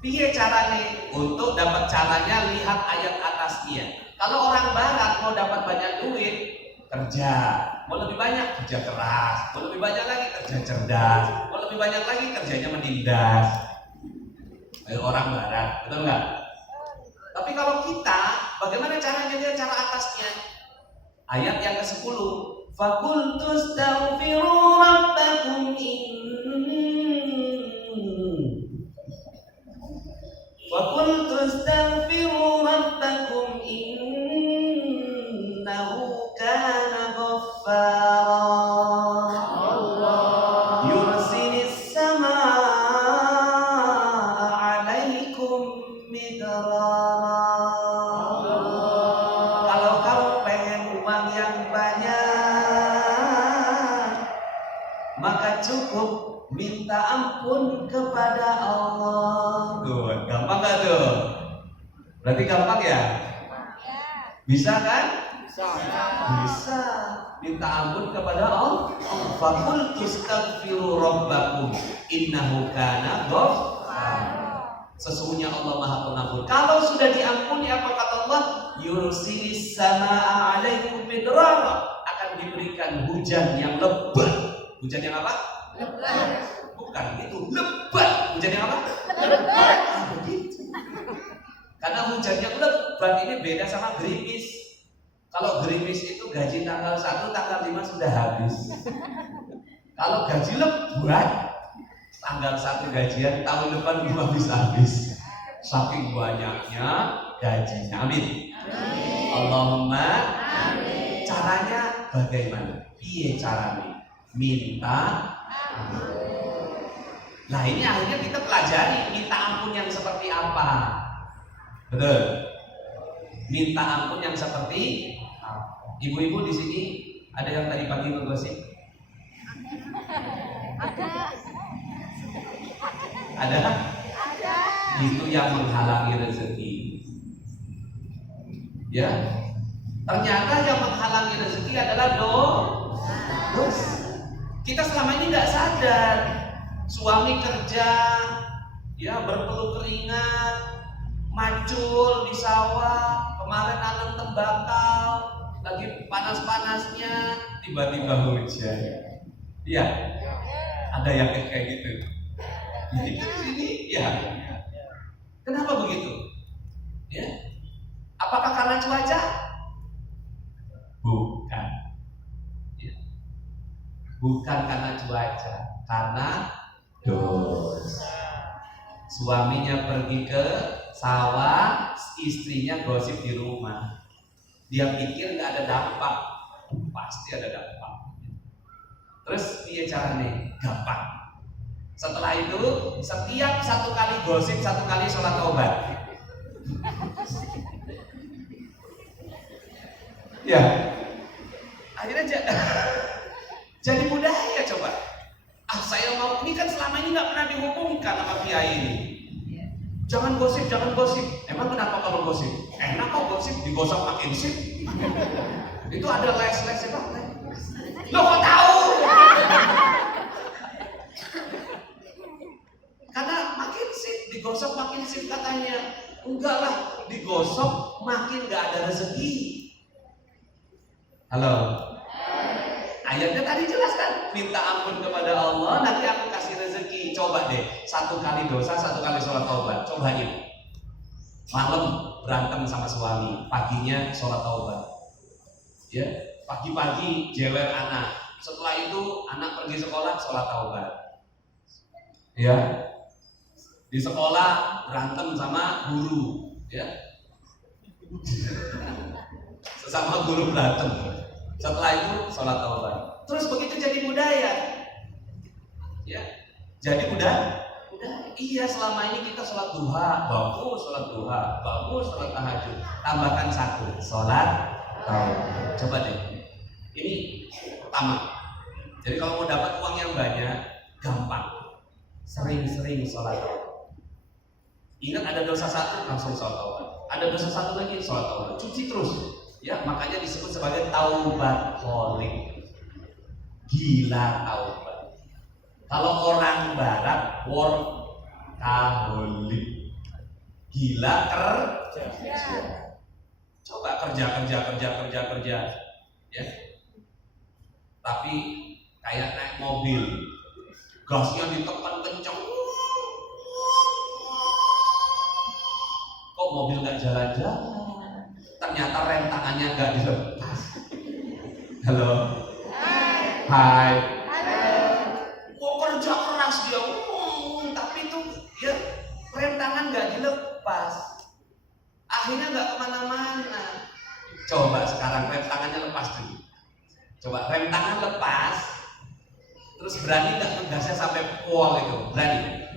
Piye caranya? Untuk dapat caranya lihat ayat atasnya. Kalau orang barat mau dapat banyak duit, kerja. Mau lebih banyak, kerja keras. Mau lebih banyak lagi, kerja cerdas. Mau lebih banyak lagi, kerjanya menindas. Ayo orang barat, betul nggak? Tapi kalau kita, bagaimana caranya? Dia cara atasnya. Ayat yang ke-10. Faqul tastaghfiru rabbakum Faqul tastaghfiru rabbakum innahu kana ghaffara. Yursilis samaa'a 'alaikum midrara. Kalau kamu pengen uang yang banyak, maka cukup minta ampun kepada Allah. Tuh, gampang gak tuh? Berarti gampang ya? Bisa kan? Bisa. Minta ampun kepada Allah. Faqul tastaghfiru rabbakum innahu kana ghaffara. Sesungguhnya Allah Maha Pengampun. Kalau sudah diampuni, apa kata Allah? Yursilis samaa'a 'alaikum midrara, akan diberikan hujan yang lebat. Hujan yang apa? Lebat. Bukan itu, lebat. Hujan yang apa? Lebat. Begitu. Karena hujan yang lebat ini beda sama gerimis. Kalau gerimis itu gaji tanggal 1, tanggal 5 sudah habis. Kalau gaji lebat, tanggal 1 gajian, tahun depan belum habis-habis. Saking banyaknya gajinya. Amin. Allahumma amin. caranya bagaimana? Piye caranya? Minta ampun. Nah ini akhirnya kita pelajari minta ampun yang seperti apa. Betul. Minta ampun yang seperti apa? Ibu-ibu di sini ada yang tadi pagi ngegosip? Ada? Itu yang menghalangi rezeki. Ya, ternyata yang menghalangi rezeki adalah dosa. Kita selama ini nggak sadar. Suami kerja, ya berpeluh keringat, macul di sawah, kemarin nanam tembakau, lagi panas-panasnya, tiba-tiba hujan. Iya, ada yang kayak gitu. Itu di sini, ya. Kenapa begitu? Ya, apakah karena cuaca? Bukan. Ya. Bukan karena cuaca, karena dosa. Suaminya pergi ke sawah, istrinya gosip di rumah. Dia pikir nggak ada dampak, pasti ada dampak. Terus dia caranya gampang. Setelah itu setiap satu kali gosip, satu kali sholat taubat. Ya, akhirnya jadi budaya coba. Saya mau, ini kan selama ini nggak pernah dihubungkan sama kiai ini. Jangan gosip, jangan gosip. Emang kenapa kalau gosip? Enak kok gosip, digosok makin sip. Itu ada les-lesnya Pak. Lo kok tahu? Karena makin sip, digosok makin sip katanya. Enggak lah, digosok makin nggak ada rezeki. Halo. Ayatnya tadi jelas kan, minta ampun kepada Allah, nanti aku kasih rezeki. Coba deh, satu kali dosa, satu kali sholat taubat. Cobain. Malam berantem sama suami, paginya sholat taubat. Ya, pagi-pagi jewer anak. Setelah itu anak pergi sekolah, sholat taubat. Ya, di sekolah berantem sama guru. Ya, sesama guru berantem. Setelah itu sholat taubat. Terus begitu jadi budaya. Ya, jadi udah. Iya, selama ini kita sholat duha, bagus sholat duha, bagus sholat tahajud. Tambahkan satu, sholat taubat. Coba deh. Ini pertama. Jadi kalau mau dapat uang yang banyak, gampang. Sering-sering sholat taubat. Ingat ada dosa satu, langsung sholat taubat. Ada dosa satu lagi, sholat taubat. Cuci terus. Ya, makanya disebut sebagai taubat holik. Gila taubat. Kalau orang barat workaholic. Gila kerja. Coba kerja. Ya. Tapi kayak naik mobil, gasnya ditekan kenceng. Kok mobil nggak jalan-jalan? Ternyata rem tangannya nggak dilepas. Halo. Hai. Mau kerja keras dia, tapi tuh ya rem tangan nggak dilepas. Akhirnya nggak kemana-mana. Coba sekarang rem tangannya lepas dulu. Coba rem tangan lepas, terus berani nggak ngegasnya sampai pol itu? Berani?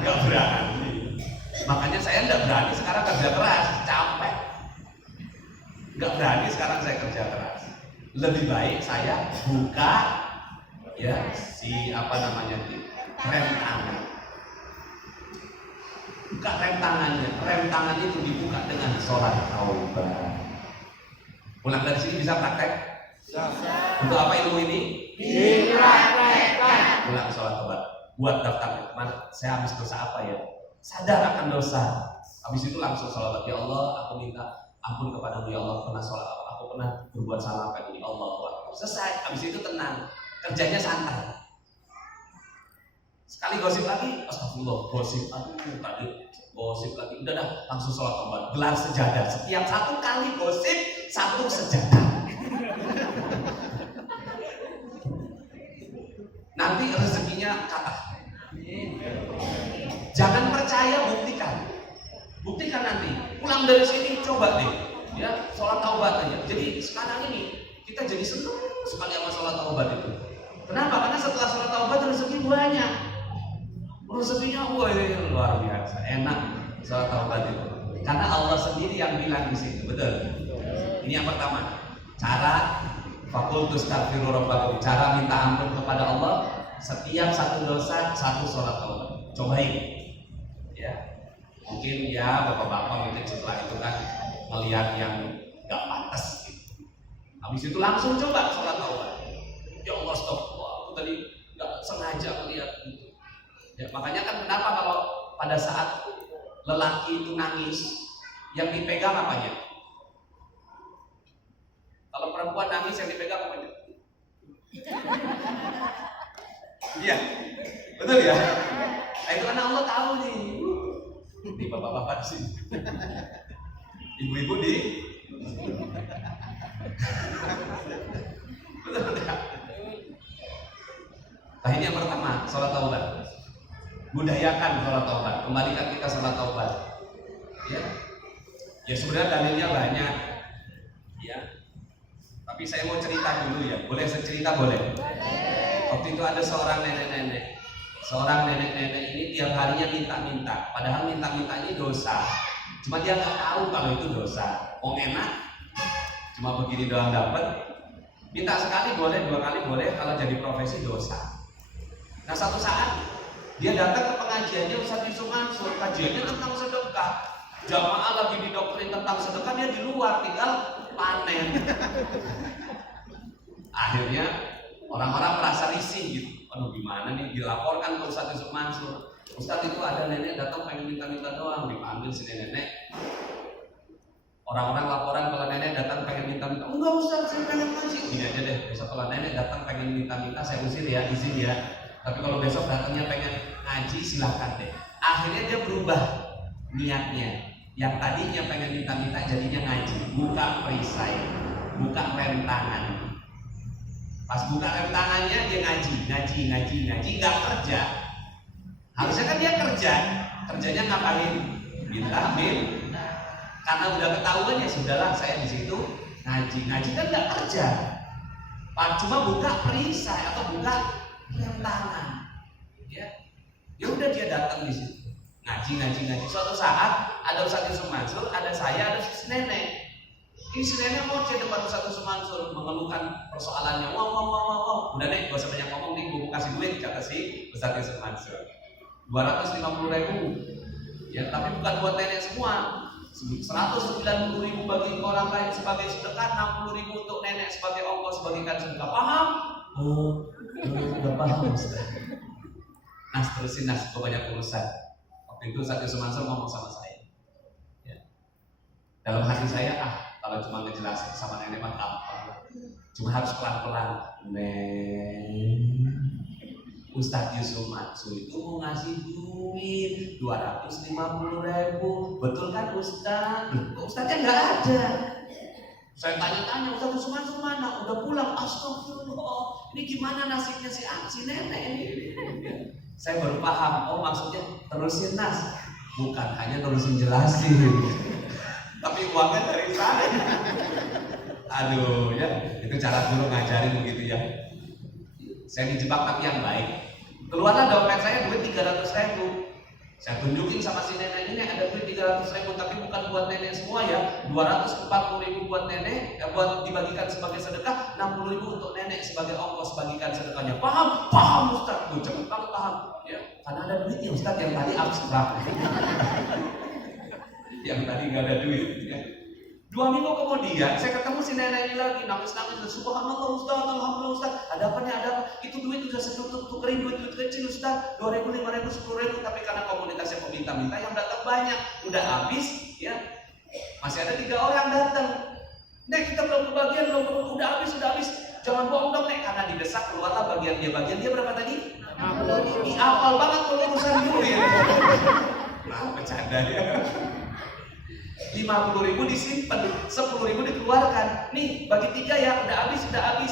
Nggak berani. Makanya saya nggak berani sekarang kerja keras, capek. Nggak berani sekarang saya kerja keras. Lebih baik saya buka ya rem tangan. Buka rem tangannya. Rem tangan itu dibuka dengan sholat taubat. Pulang dari sini bisa praktek? Untuk apa ilmu ini? Dipraktekkan. Pulang sholat taubat. Buat daftar kemana? Saya habis dosa apa ya? Sadar akan dosa. Habis itu langsung sholat. Ya Allah, aku minta ampun kepadamu ya Allah, pernah sholat aku pernah berbuat salah kayak gini. Allah, selesai. Habis itu tenang, kerjanya santai. Sekali gosip lagi, astagfirullah, gosip, tadi gosip lagi, udah dah, langsung sholat taubat, gelar sejadah. Setiap satu kali gosip, satu sejadah. Nanti rezekinya kata. Jangan percaya, buktikan nanti. Pulang dari sini coba deh, ya sholat taubat aja. Jadi sekarang ini Kita jadi senang sekali sama sholat taubat itu. Kenapa? Karena setelah sholat taubat rezeki banyak. Rezekinya luar biasa, enak sholat taubat itu. Karena Allah sendiri yang bilang di situ, betul. Ini yang pertama, cara fakultus taghfiru rabbakum, cara minta ampun kepada Allah setiap satu dosa satu sholat taubat. Cobain, ya. Mungkin ya bapak-bapak mungkin setelah itu kan melihat yang nggak pantas gitu. Habis itu langsung coba sholat taubat. Ya Allah, stop. Wah, aku tadi nggak sengaja melihat gitu. Ya, makanya kan kenapa kalau pada saat lelaki itu nangis, yang dipegang apanya? Kalau perempuan nangis yang dipegang apanya? Iya, betul ya? Nah, itu karena Allah tahu nih. Di bapak-bapak sih. Ibu-ibu di. Betul ya? Nah, ini yang pertama, sholat taubat. Budayakan sholat taubat, kembalikan kita sholat taubat. Ya, ya sebenarnya dalilnya banyak. Ya, tapi saya mau cerita dulu ya. Boleh saya cerita boleh? Waktu itu ada seorang nenek-nenek. Seorang nenek-nenek ini tiap harinya minta-minta. Padahal minta-minta ini dosa. Cuma dia nggak tahu kalau itu dosa. Enak, cuma begini doang dapat. Minta sekali boleh, 2 kali boleh. Kalau jadi profesi dosa. Nah, satu saat dia datang ke pengajiannya Ustaz Yusuf Mansur, kajiannya tentang sedekah. Jamaah lagi didoktrin tentang sedekah, dia di luar tinggal panen. Akhirnya orang-orang merasa risih gitu. Aduh, gimana nih, dilaporkan ke Ustaz Yusuf Mansur. Ustaz, itu ada nenek datang pengen minta-minta doang, dipanggil si nenek. Orang-orang laporan kalau nenek datang pengen minta-minta. Enggak Ustaz, saya pengen ngaji. Gini aja deh, besok kalau nenek datang pengen minta-minta saya usir ya, izin ya. Tapi kalau besok datangnya pengen ngaji silahkan deh. Akhirnya dia berubah niatnya. Yang tadinya pengen minta-minta jadinya ngaji. Buka perisai, buka rem tangan. Pas buka rem tangannya dia ngaji, nggak kerja. Harusnya kan dia kerja. Kerjanya ngapain? Minta bil. Karena udah ketahuan ya sudahlah, saya di situ ngaji kan nggak kerja. Cuma buka perisai atau buka rem tangan, ya udah dia datang di situ ngaji. Suatu saat ada Ustaz Yusuf Mansur, ada saya, ada si nenek. Ini si nenek mau ke depan Ustaz Yusuf Mansur mengeluhkan persoalannya. Wow. Udah nek, gak usah banyak ngomong nih, gue kasih duit kata si Ustaz Yusuf Mansur. 250.000. Ya, tapi bukan buat nenek semua. 190.000 bagi orang lain sebagai sedekah, 60.000 untuk nenek sebagai ongkos bagikan sedekah. Paham? Oh, udah paham Ustaz. Nas terusin Nas, banyak urusan. Waktu itu Ustaz Yusuf Mansur ngomong sama saya. Ya. Dalam hati saya, kalau cuma ngejelasin sama nenek mah apa? Cuma harus pelan-pelan. Ustaz Yusuf Mansur itu mau ngasih duit 250.000. Betul kan Ustaz? Ustaznya nggak ada. Saya tanya-tanya, Ustaz Yusuf Mansur mana? Udah pulang. Astagfirullah. Ini gimana nasibnya si nenek ini? Saya baru paham. Oh, maksudnya terusin Nas. Bukan hanya terusin jelasin. Tapi uangnya dari saya. Aduh, ya itu cara guru ngajarin begitu ya. Saya dijebak tapi yang baik. Keluarlah dompet saya duit 300.000. Saya tunjukin sama si nenek ini ada duit 300.000, tapi bukan buat nenek semua ya. 240.000 buat nenek, buat dibagikan sebagai sedekah, 60.000 untuk nenek sebagai ongkos bagikan sedekahnya. Paham Ustaz? Gue cepet banget paham. Ya, karena ada duitnya Ustaz, yang tadi abstrak. Yang tadi nggak ada duit. Ya. 2 minggu kemudian saya ketemu si nenek ini lagi nangis-nangis. Subhanallah Ustaz, alhamdulillah Ustaz. Ada apa nih? Ada apa? Itu duit udah tukerin duit kecil Ustaz. 2.000, 5.000, 10.000. Tapi karena komunitasnya peminta-minta yang datang banyak, udah habis, ya. Masih ada 3 orang datang. Nek, kita belum kebagian, udah habis. Jangan bohong dong Nek, karena didesak keluarlah bagian dia. Bagian dia berapa tadi? 50.000. Apal banget kalau urusan duit. Nah, bercanda ya. 50.000 disimpan, 10.000 dikeluarkan. Nih bagi 3 ya, udah habis.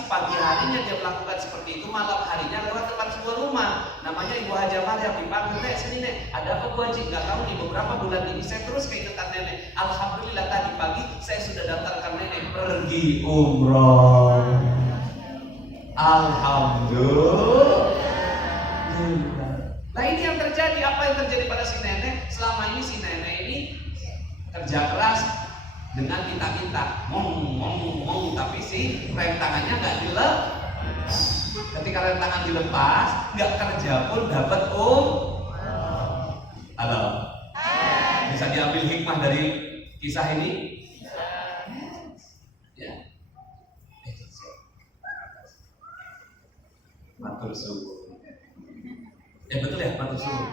Pagi harinya dia melakukan seperti itu, malam harinya lewat depan sebuah rumah. Namanya Ibu Hajamah yang dipanggil, Nek sini Nek, ada apa Bu Haji? Gak tahu nih, beberapa bulan ini saya terus keingetan nenek. Alhamdulillah tadi pagi saya sudah daftarkan nenek pergi umroh. Alhamdulillah. Nah ini yang terjadi, apa yang terjadi pada si nenek? Selama ini si nenek ini kerja keras dengan kita ngomong, tapi si rem tangannya nggak dilepas. Ketika rem tangan dilepas, nggak kerja pun dapat Halo, bisa diambil hikmah dari kisah ini? Ya. Matur suwun. Ya betul ya, matur suwun.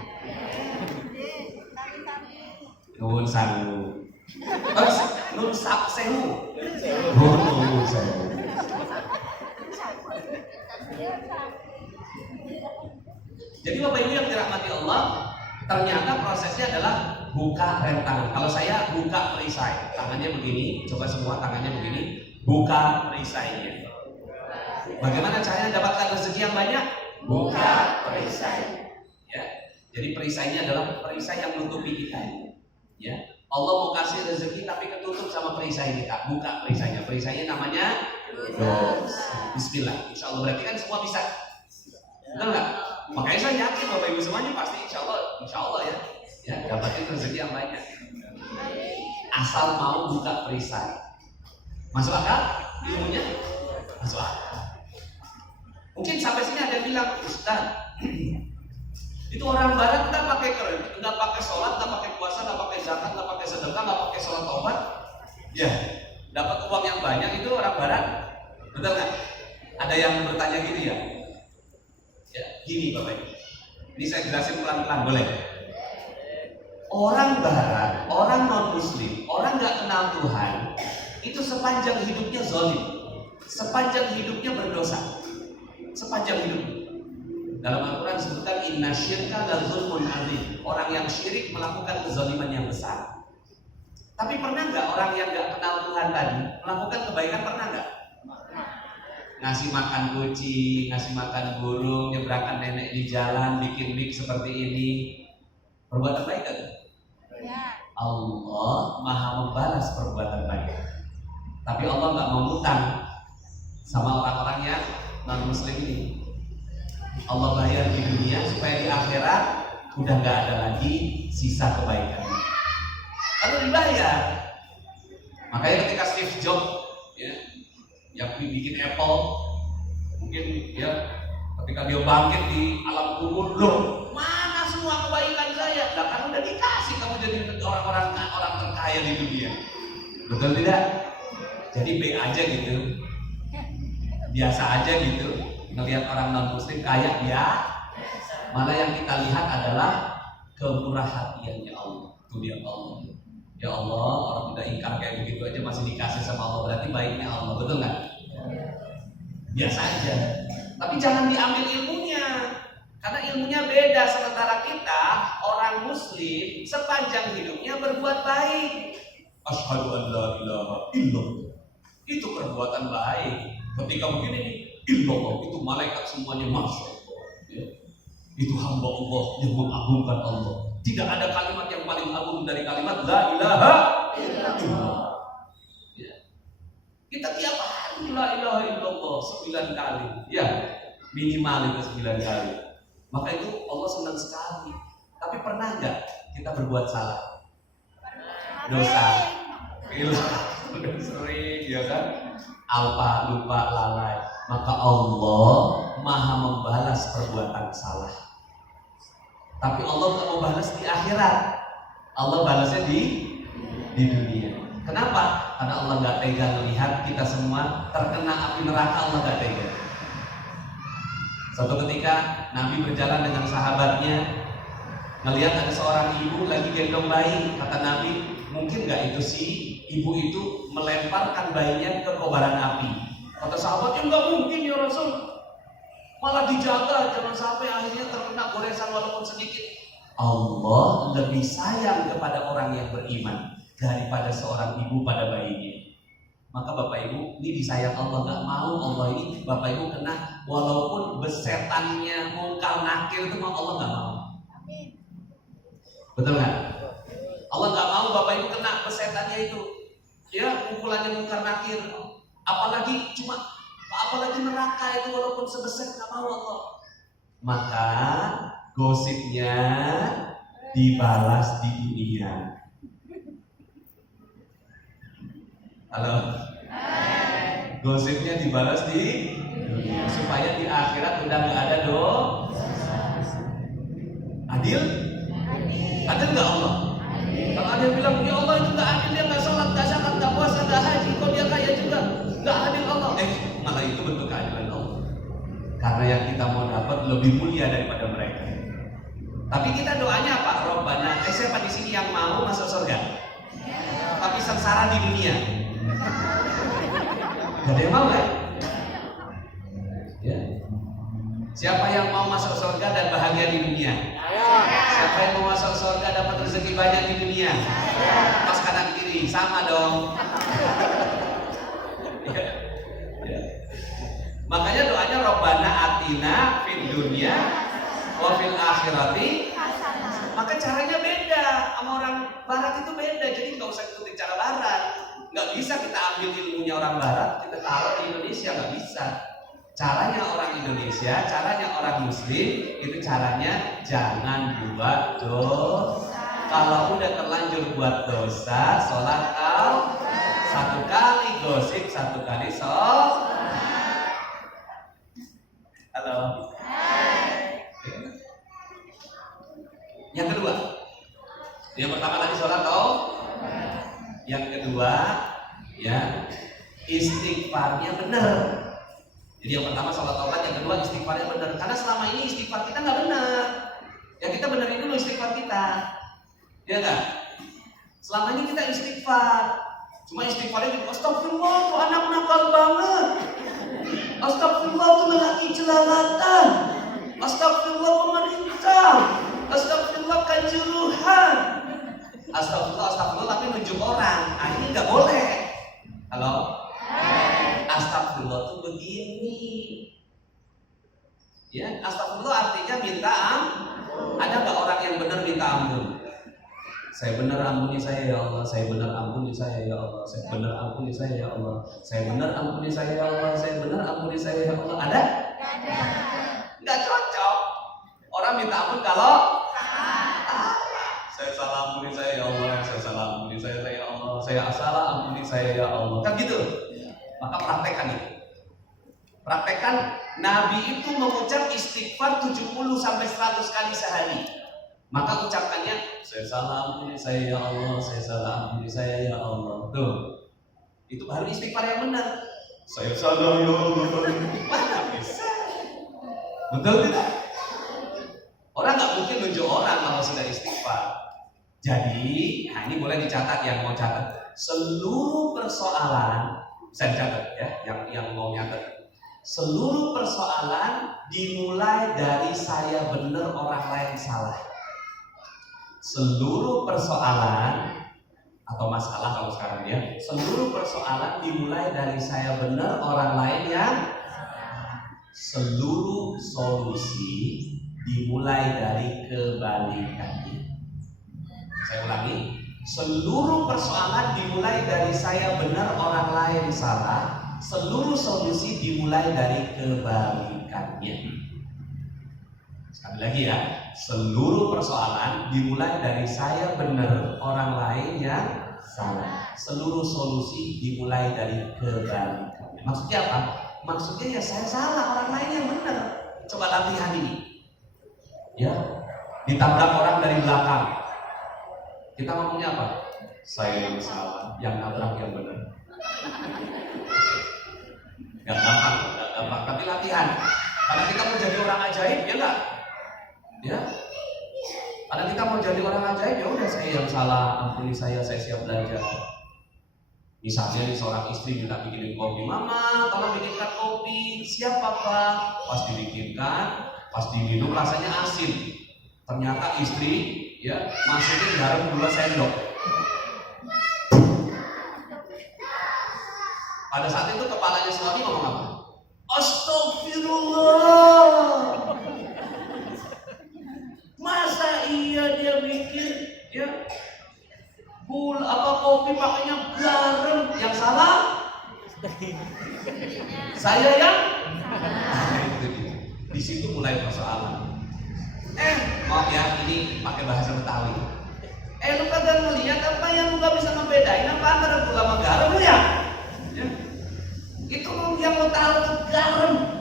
Nuwun sangu. Nun sak sewu. Nuwun sewu. Jadi Bapak Ibu yang dirahmati Allah, ternyata prosesnya adalah buka rem tangan. Kalau saya buka perisai, tangannya begini, coba semua tangannya begini, buka perisainya. Bagaimana caranya dapatkan rezeki yang banyak? Buka perisai. Ya. Jadi perisainya adalah perisai yang menutupi kita. Ya. Allah mau kasih rezeki tapi ketutup sama perisai kita. Buka perisainya. Perisainya namanya dosa. Bismillah. Insya Allah berarti kan semua bisa. Betul nggak? Makanya saya yakin Bapak Ibu semuanya pasti insya Allah ya. Ya, dapatin rezeki yang banyak. Asal mau buka perisai. Masuk akal? Ilmunya? Masuk akal. Mungkin sampai sini ada yang bilang, Ustaz, itu orang barat nggak pakai kredit, nggak pakai sholat, nggak pakai puasa, nggak pakai zakat, nggak pakai sedekah, nggak pakai sholat taubat, ya dapat uang yang banyak itu orang barat, betul nggak? Ada yang bertanya gitu ya? Ya gini Bapak Ibu, ini saya jelasin pelan-pelan boleh? Orang barat, orang non muslim, orang nggak kenal Tuhan, itu sepanjang hidupnya zalim, sepanjang hidupnya berdosa. Sepanjang hidup. Dalam Al-Quran disebutkan inna syirka la zulmun adzim. Orang yang syirik melakukan kezaliman yang besar. Tapi pernah nggak orang yang nggak kenal Tuhan tadi melakukan kebaikan, pernah nggak? Ngasih makan kucing, ngasih makan burung, nyebrangkan nenek di jalan, bikin mik seperti ini. Perbuatan baik kan? Ya. Allah Maha membalas perbuatan baik. Tapi Allah nggak mau ngutang sama orang-orang yang non muslim ini. Allah bayar di dunia supaya di akhirat udah nggak ada lagi sisa kebaikan. Lalu dibayar. Makanya ketika Steve Jobs ya, yang bikin Apple, mungkin ya ketika dia bangkit di alam kubur, loh mana semua kebaikan saya? Lah kan udah dikasih kamu jadi orang terkaya di dunia. Betul tidak? Jadi B aja gitu. Biasa aja gitu, ngelihat orang non muslim kaya ya. Malah yang kita lihat adalah kemurah hatiannya Allah. Itu dia Allah. Ya Allah, orang tidak ingkar kayak begitu aja masih dikasih sama Allah, berarti baiknya Allah, betul nggak? Biasa aja. Tapi jangan diambil ilmunya, karena ilmunya beda. Sementara kita orang muslim sepanjang hidupnya berbuat baik. Asyhadu an la ilaha illallah. Itu perbuatan baik. Ketika begini, illallah, itu malaikat semuanya masya Allah ya. Itu hamba Allah yang mengagungkan Allah. Tidak ada kalimat yang paling agung dari kalimat la ilaha illallah ya. Kita tiap hari la ilaha illallah 9 kali ya, minimal itu 9 kali. Maka itu Allah senang sekali. Tapi pernah nggak kita berbuat salah? Dosa sering ya kan? Alpa, lupa, lalai, maka Allah Maha membalas perbuatan salah. Tapi Allah nggak mau balas di akhirat, Allah balasnya di dunia. Kenapa? Karena Allah nggak tega melihat kita semua terkena api neraka. Allah nggak tega. Suatu ketika Nabi berjalan dengan sahabatnya, melihat ada seorang ibu lagi gendong bayi. Kata Nabi, mungkin nggak itu si ibu itu melemparkan bayinya ke kobaran api. Kata sahabatnya, enggak mungkin ya Rasul. Malah dijaga jangan sampai akhirnya terkena goresan walaupun sedikit. Allah lebih sayang kepada orang yang beriman. daripada seorang ibu pada bayinya. Maka Bapak Ibu, ini disayang Allah, nggak mau Allah ini Bapak Ibu kena, walaupun besetannya mungkar nakir itu mah Allah nggak mau. Betul nggak? Allah nggak mau Bapak Ibu kena besetannya itu, ya pukulannya mungkar nakir. Apalagi neraka itu walaupun sebeset, nggak mau Allah. Maka gosipnya dibalas di dunia. Halo? Gosipnya dibalas di dunia supaya di akhirat udah nggak ada dosa. Adil? Adil nggak Allah? Kalau ada yang bilang ya Allah itu nggak adil, dia nggak sholat, nggak zakat, nggak puasa, nggak haji, kok dia kaya juga, nggak adil Allah. Malah itu bentuk keadilan Allah. Karena yang kita mau dapat lebih mulia daripada mereka. Tapi kita doanya apa? Robbana. Siapa di sini yang mau masuk surga? Tapi sengsara di dunia. Gak ada yang mau kan? Ya. Siapa yang mau masuk surga dan bahagia di dunia? Siapa yang mau masuk surga dapat rezeki banyak di dunia? Pas kanan kiri sama dong. Ya. Ya. Makanya doanya Robbana atina fid dunya wa fil akhirati. Maka caranya beda sama orang barat, itu beda. Jadi nggak usah ikutin cara barat. Nggak bisa kita ambil ilmunya orang barat kita taruh di Indonesia, nggak bisa. Caranya orang Indonesia, caranya orang Muslim itu caranya jangan buat dosa. Kalau udah terlanjur buat dosa, sholat kau 1 kali, gosip 1 kali sholat. Halo. Yang kedua, yang pertama tadi sholat tau. Yang kedua, ya istighfarnya benar. Jadi yang pertama sholat taubat, yang kedua istighfarnya benar. Karena selama ini istighfar kita nggak benar. Ya kita benerin dulu istighfar kita, ya kan? Selama ini kita istighfar, cuma istighfarnya gitu. Astagfirullah, tuh anak nakal banget. Astagfirullah, tuh lelaki jelalatan. Astagfirullah pemerintah. Astagfirullah kanjuruhan. Astagfirullah tapi nunjuk orang. Ini nggak boleh. Halo? Astagfirullah tuh begini. Ya, astagfirullah artinya minta ampun. Ada nggak orang yang benar minta ampun? Saya benar ampuni saya ya Allah. Saya benar ampuni saya ya Allah. Saya benar ampuni saya ya Allah. Saya benar ampuni saya ya Allah. Saya benar ampuni saya ya Allah. Ada? Nggak cocok. Orang minta ampun kalau saya salah ampuni saya ya Allah. Saya salah ampuni saya ya Allah. Saya salah ampuni saya ya Allah. Kan gitu. Maka praktekkan itu. Praktekkan. Nabi itu mengucap istighfar 70 sampai 100 kali sehari. Maka ucapkannya, saya salah ampuni saya ya Allah, saya salah ampuni saya ya Allah. Tuh. Itu baru istighfar yang benar. Saya salah ya Allah. Mana bisa? Betul tidak? Orang nggak mungkin nunjuk orang kalau sudah istighfar. Jadi, nah ini boleh dicatat yang mau catat. Seluruh persoalan bisa dicatat ya, yang mau nyatet. Seluruh persoalan dimulai dari saya benar, orang lain salah. Seluruh persoalan atau masalah kalau sekarang ya, seluruh persoalan dimulai dari saya benar, orang lain yang salah. Seluruh solusi dimulai dari kebalikannya. Saya ulangi, seluruh persoalan dimulai dari saya benar, orang lain salah. Seluruh solusi dimulai dari kebalikannya. Sekali lagi ya, seluruh persoalan dimulai dari saya benar, orang lain yang salah. Seluruh solusi dimulai dari kebalikannya. Maksudnya apa? Maksudnya ya saya salah, orang lain yang benar. Coba latihan ini. Ya, ditabrak orang dari belakang. Kita ngomongnya apa? Saya yang salah, yang nabrak yang benar. Gak gampang, tapi latihan. Karena kita mau jadi orang ajaib, ya enggak? Ya. Karena kita mau jadi orang ajaib, ya udah saya yang salah, ampuni saya siap belajar. Misalnya nih seorang istri minta bikinin kopi, mama tolong bikinkan kopi. Siap papa? Pas dibikinkan, pas diminum rasanya asin. Ternyata istri ya masukin garam 2 sendok. Pada saat itu kepalanya suami ngomong apa? Astagfirullah. Masa iya dia bikin ya kopi pakainya garam, yang salah saya yang di situ mulai persoalan. Maaf ya, ini pakai bahasa Betawi. Lu kagak ngeliat apa yang lu gak bisa ngebedain apa antara gula sama garam lu ya? Itu yang lo taruh garam,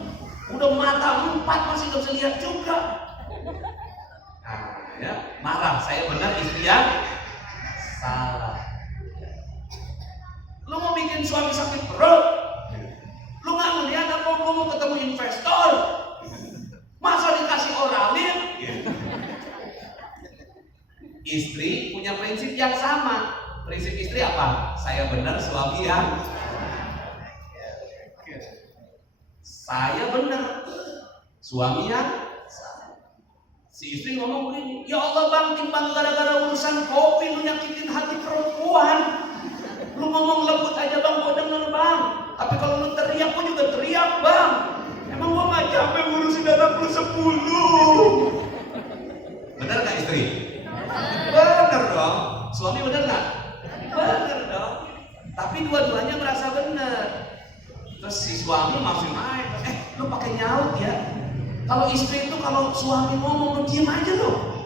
udah mata 4 masih gak bisa lihat juga. Nah, ya, marah, saya benar, istri yang salah. Lu mau bikin suami sakit perut, lu gak ngeliat apa lu mau ketemu investor, masa dikasih oralin? Istri punya prinsip yang sama. Prinsip istri apa? Saya benar, suami yang saya benar, suami yang salah. Si istri ngomong begini, ya Allah bang, timbang gara-gara urusan kopi lu nyakitin hati perempuan. Lu ngomong lembut aja bang, gua denger bang. Tapi kalau lu teriak, gua juga teriak bang. Emang gua gak capek ngurusin anak lu 10. Bener gak istri? Bener dong. Suami bener gak? Bener dong. Tapi dua-duanya merasa bener. Terus si suami masih main, lu pakai nyaut ya. Kalau istri itu kalau suami ngomong lu diem aja lo.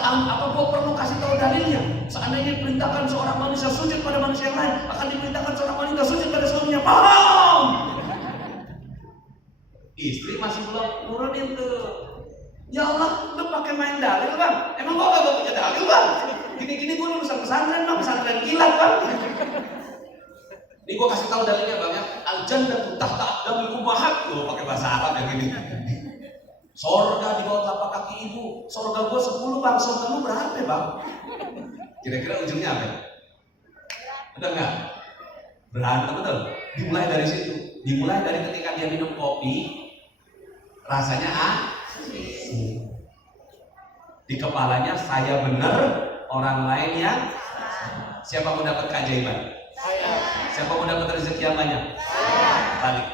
Apa gua perlu kasih tahu dalilnya? Seandainya diperintahkan seorang manusia sujud pada manusia yang lain, akan diperintahkan seorang wanita sujud pada suaminya. Paham? Istri masih belum nurunin tuh. Ya Allah, lu pakai main dalil bang. Emang gua gak punya dalil bang? Gini-gini gua lulusan pesantren bang, pesantren kilat bang. Ini gue kasih tahu dalilnya bang ya. Al-jannatu tahta aqdamil ummahat. Loh pakai bahasa Arab yang ini. Sorga di bawah telapak kaki ibu. Sorga gue 10 bang. Sorga lu berapa bang? Kira-kira ujungnya apa? Betul nggak? Berantem betul. Dimulai dari situ. Dimulai dari ketika dia minum kopi, rasanya di kepalanya saya benar, orang lain yang siapa mau dapat keajaiban? Siapa mau dapat rezeki yang banyak? Balik.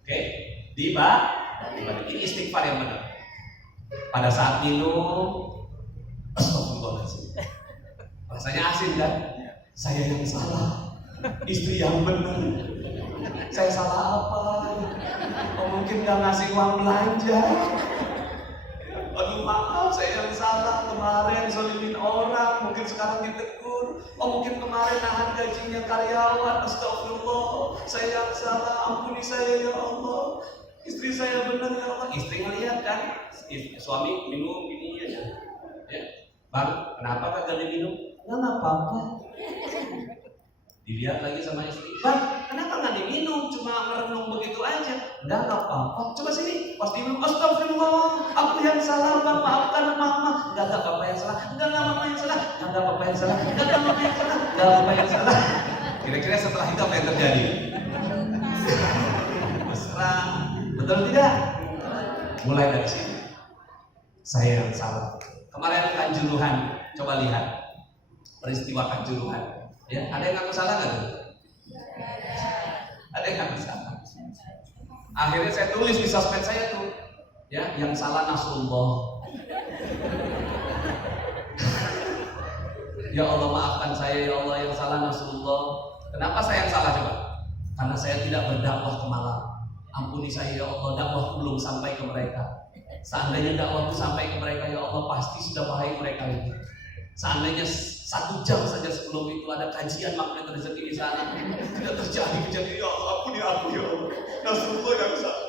Oke, dibalik. Ini istighfar yang benar. Pada saat minum, astagfirullahaladzim. Rasanya asin kan? Saya yang salah, istri yang benar. Saya salah apa? Oh mungkin gak ngasih uang belanja. Aduh maaf, saya yang salah kemarin zalimin orang, mungkin sekarang ditegur. Oh mungkin kemarin nahan gajinya karyawan, astagfirullah. Saya yang salah, ampuni saya ya Allah. Istri saya benar ya Allah. Istri ngeliat kan, suami minum gini aja. Ya, bang, kenapa kagak diminum? Nggak apa-apa. Dilihat lagi sama istri, bang, kenapa nggak diminum? Cuma merenung begitu aja. Nggak apa-apa. Coba sini, pas diminum, astagfirullah, aku yang salah, bang, maafkan mama. Nggak apa-apa yang salah. Nggak mama yang salah. Nggak apa-apa yang salah. Nggak mama yang salah. Nggak apa-apa yang salah. Kira-kira setelah itu apa yang terjadi? Mesra, betul tidak? Mulai dari sini. Saya yang salah. Kemarin Kanjuruhan, coba lihat peristiwa Kanjuruhan. Ya, ada yang ngaku salah nggak tuh? Ada yang ngaku salah. Akhirnya saya tulis di sosmed saya tuh, ya, yang salah Nasrullah. Ya Allah maafkan saya ya Allah, yang salah Nasrullah. Kenapa saya yang salah coba? Karena saya tidak berdakwah ke malam. Ampuni saya ya Allah, dakwah belum sampai ke mereka. Seandainya dakwah itu sampai ke mereka ya Allah, pasti sudah bahaya mereka itu. Seandainya 1 jam saja sebelum itu ada kajian magnet rezeki di sana, tidak terjadi kejadian. Ya Allah, ampuni aku ya Allah, Nasrullah yang salah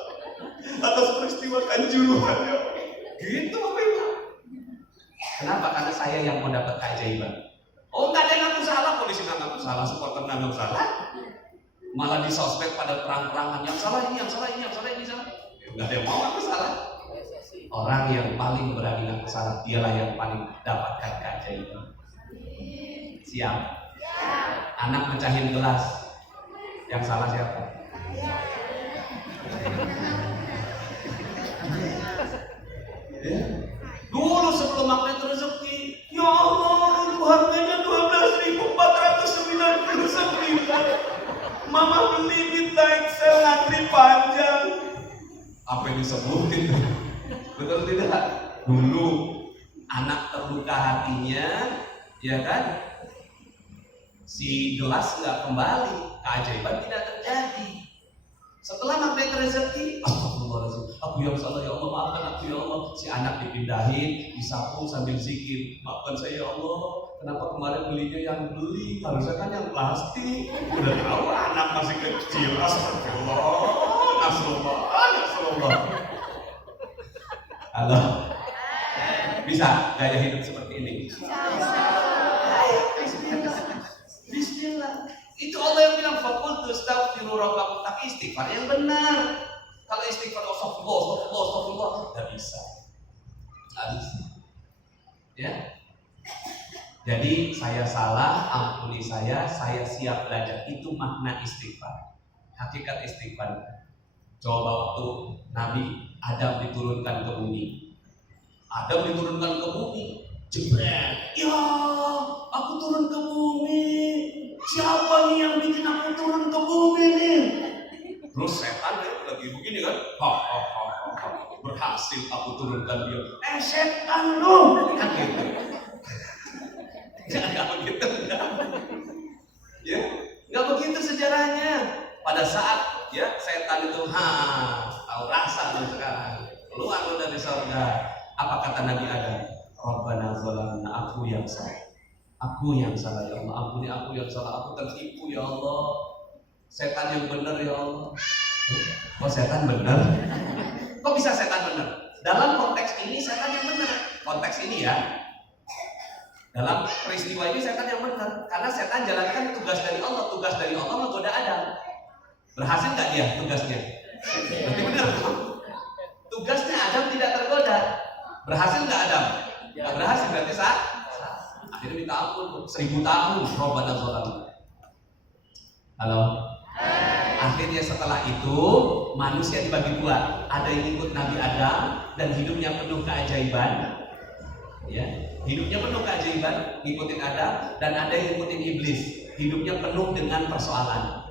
atas peristiwa Kanjuruhan ya Allah. Gitu Bapak. Kenapa? Karena saya yang mau dapat keajaiban. Oh nggak ada yang ngaku salah, polisi nggak ngaku salah, supporter nggak ngaku salah. Malah di sosmed pada perang-perangan, yang salah ini, yang salah ini, yang salah ini, salah. Nggak ada yang mau ngaku salah. Orang yang paling berani ngaku salah, dialah yang paling dapatkan keajaiban. Siap? Anak mecahin gelas, yang salah siapa? Ya. Dulu sebelum magnet rezeki, ya Allah, itu harganya 12.499. Mama beli Midnight Excel ngantri panjang. Apa yang disebutin? Betul tidak? Dulu anak terluka hatinya, ya kan? Si gelas nggak kembali, keajaiban tidak terjadi. Setelah maghrib rezeki, astagfirullahaladzim, aku yang salah ya Allah, maafkan aku ya Allah. Si anak dipindahin, disapu sambil zikir, maafkan saya ya Allah, kenapa kemarin belinya yang beli, harusnya kan yang plastik. Udah tahu anak masih kecil, astagfirullah, Nasrullah. Halo, bisa gaya hidup seperti ini? Bismillah. Itu Allah yang bilang faqultu astaghfiru rabbakum, tapi istighfar yang benar. Kalau istighfar astagfirullah, enggak bisa. Ya. Jadi saya salah, ampuni saya siap belajar. Itu makna istighfar. Hakikat istighfar. Coba waktu Nabi Adam diturunkan ke bumi. Jebret. Ya, aku turun ke bumi. Siapa nih yang bikin aku turun ke bumi nih? Terus setan lagi begini kan? Berhasil aku turunkan dia. Setan lu! Kan gitu. Nggak begitu, ya, nggak begitu sejarahnya. Pada saat ya setan itu tahu rasa lu sekarang keluar lu dari surga. Apa kata Nabi Adam? Rabbana zalamna, aku yang salah ya Allah, ampuni aku yang salah, aku tertipu ya Allah. Setan yang benar ya Allah. Oh setan benar? Kok bisa setan benar? Dalam konteks ini setan yang benar. Konteks ini ya. Dalam peristiwa ini setan yang benar, karena setan jalankan tugas dari Allah. Tugas dari Allah menggoda Adam. Berhasil nggak dia tugasnya? Berarti benar. Tugasnya Adam tidak tergoda. Berhasil nggak Adam? Nggak berhasil, berarti salah. Akhirnya minta ampun 1000 tahun. Rabbana zalamna. Halo. Akhirnya setelah itu manusia dibagi dua. Ada yang ikut Nabi Adam dan hidupnya penuh keajaiban. Ya, hidupnya penuh keajaiban, ngikutin Adam, dan ada yang ngikutin iblis, hidupnya penuh dengan persoalan.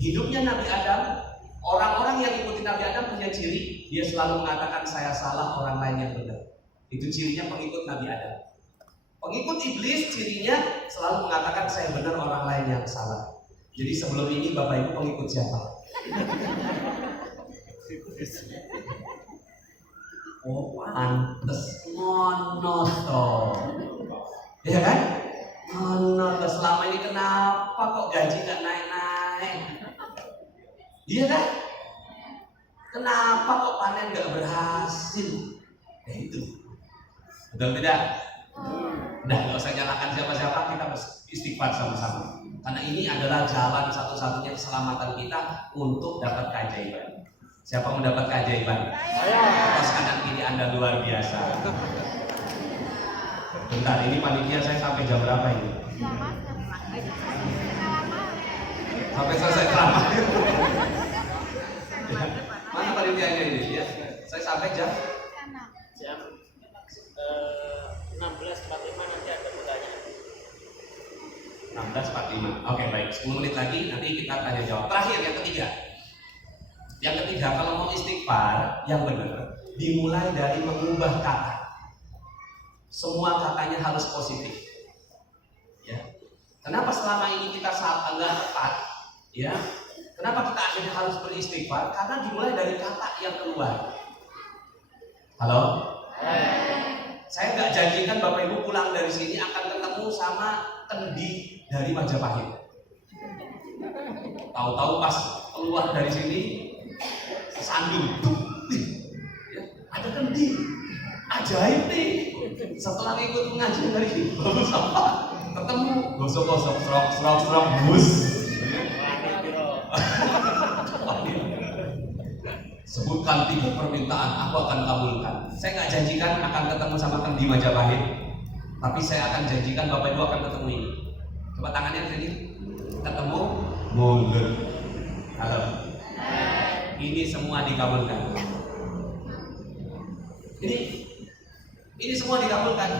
Hidupnya Nabi Adam, orang-orang yang ngikutin Nabi Adam punya ciri, dia selalu mengatakan saya salah, orang lain yang benar. Itu cirinya pengikut Nabi Adam. Pengikut iblis cirinya selalu mengatakan saya benar, orang lain yang salah. Jadi sebelum ini Bapak Ibu pengikut siapa? Oh pantes monoton, ya kan? Monoton. Selama ini kenapa kok gaji gak naik-naik? Iya kan? Kenapa kok panen gak berhasil? Ya itu, betul tidak? Udah gak usah nyalakan siapa-siapa, kita istighfar sama-sama. Karena ini adalah jalan satu-satunya keselamatan kita untuk dapat keajaiban. Siapa mau dapat keajaiban? Atas kanan kiri Anda luar biasa. Bentar, ini panitia saya sampai jam berapa ini? Sampai selesai ceramah. Mana panitianya ini? Ya, saya sampai jam 16.45 nanti ada pertanyaan. 16.45. Oke, baik. 10 menit lagi nanti kita tanya jawab. Terakhir yang ketiga. Yang ketiga, kalau mau istighfar yang benar, dimulai dari mengubah kata. Semua katanya harus positif. Ya. Kenapa selama ini kita salah nggak tepat? Ya. Kenapa kita akhirnya harus beristighfar? Karena dimulai dari kata yang keluar. Halo? Saya nggak janjikan Bapak Ibu pulang dari sini akan ketemu sama kendi dari Majapahit. Tahu-tahu pas keluar dari sini sandung, ya, ada kendi, ajaib nih. Setelah ikut pengajian dari ini, baru sampah ketemu gosok-gosok, serok, bus. Sebutkan 3 permintaan, aku akan kabulkan. Saya nggak janjikan akan ketemu sama kendi Majapahit, tapi saya akan janjikan Bapak Ibu akan ketemu ini. Coba tangannya sini, ketemu mulut. Halo. Ini semua dikabulkan. Ini semua dikabulkan.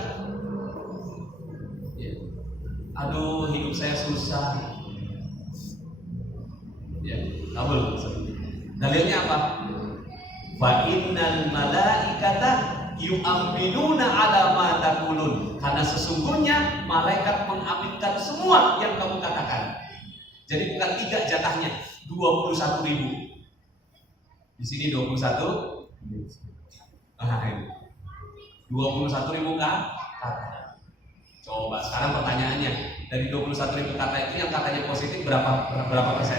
Ya. Aduh, hidup saya susah. Kabul. Dalilnya apa? Fa innal malaikata yu'minuna ala ma taqulun. Karena sesungguhnya malaikat mengaminkan semua yang kamu katakan. Jadi bukan 3 jatahnya, 21.000. Di sini 21. Nah, ini 21.000 kata. Coba sekarang pertanyaannya, dari 21.000 kata itu yang katanya positif berapa persen?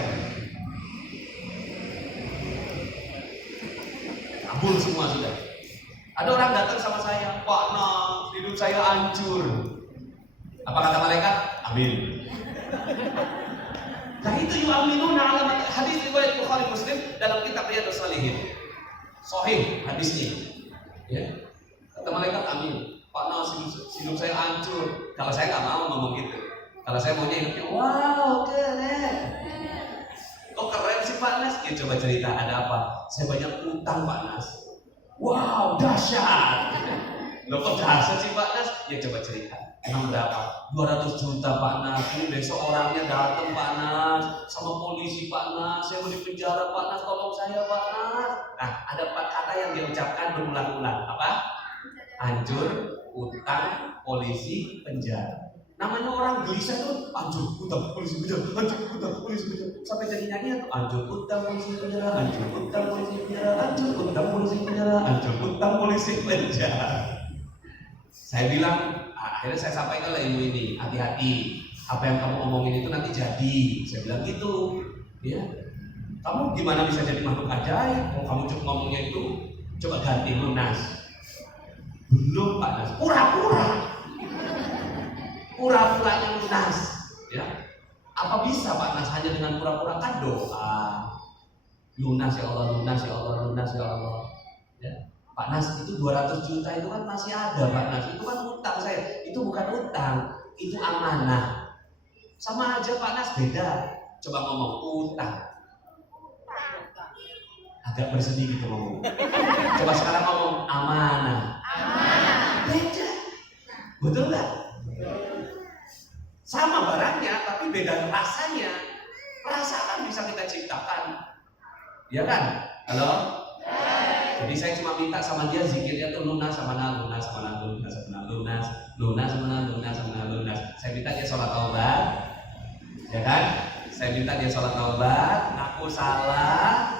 Kabul semua sudah. Ada orang datang sama saya, Pak, nah hidup saya hancur. Apa kata malaikat? Amin. Nah itu yu'minuna ala hadis riwayat Bukhari Muslim dalam kitab Riyadhus Shalihin. Sahih hadisnya. Ya. Kata malaikat amin. Pak, nah hidup saya hancur. Kalau saya nggak mau ngomong gitu. Kalau saya maunya hidupnya, wow keren. Kok keren sih Pak Nas? Ya coba cerita ada apa? Saya banyak utang Pak Nas. Wow dahsyat. Loh kok dahsyat sih Pak Nas? Ya coba cerita. Emang berapa? 200 juta Pak Nas. Ini besok orangnya datang Pak Nas sama polisi Pak Nas. Saya mau dipenjara Pak Nas. Tolong saya Pak Nas. Nah ada 4 kata yang dia ucapkan berulang-ulang. Apa? Hancur, utang, polisi, penjara. Namanya orang gelisah tuh hancur, utang, polisi, penjara, hancur, utang, polisi, penjara. Sampai jadi nyanyian tuh hancur, utang, polisi, penjara, hancur, utang, polisi, penjara, hancur, utang, polisi, penjara, hancur, utang, polisi, penjara. Saya bilang, akhirnya saya sampaikan lah ilmu ini, hati-hati. Apa yang kamu omongin itu nanti jadi. Saya bilang gitu, ya. Kamu gimana bisa jadi makhluk ajaib? Kalau kamu cuma ngomongnya itu, coba ganti lunas. Belum Pak Nas, pura-puranya lunas, ya. Apa bisa Pak Nas hanya dengan pura-pura? Kan doa, lunas ya Allah, lunas ya Allah, lunas ya Allah, ya. Pak Nas itu 200 juta itu kan masih ada Pak Nas, itu kan utang saya, itu bukan utang, itu amanah. Sama aja Pak Nas, beda. Coba ngomong utang, agak bersedih gitu ngomong. Coba sekarang ngomong amanah. Beda, betul nggak? Sama barangnya, tapi beda rasanya. Perasaan bisa kita ciptakan, ya kan? Halo? Jadi saya cuma minta sama dia zikirnya tuh lunas sama na, lunas sama na, lunas sama na, lunas, lunas sama na, lunas sama na, lunas. Saya minta dia sholat taubat, ya kan? Saya minta dia sholat taubat, ngaku salah.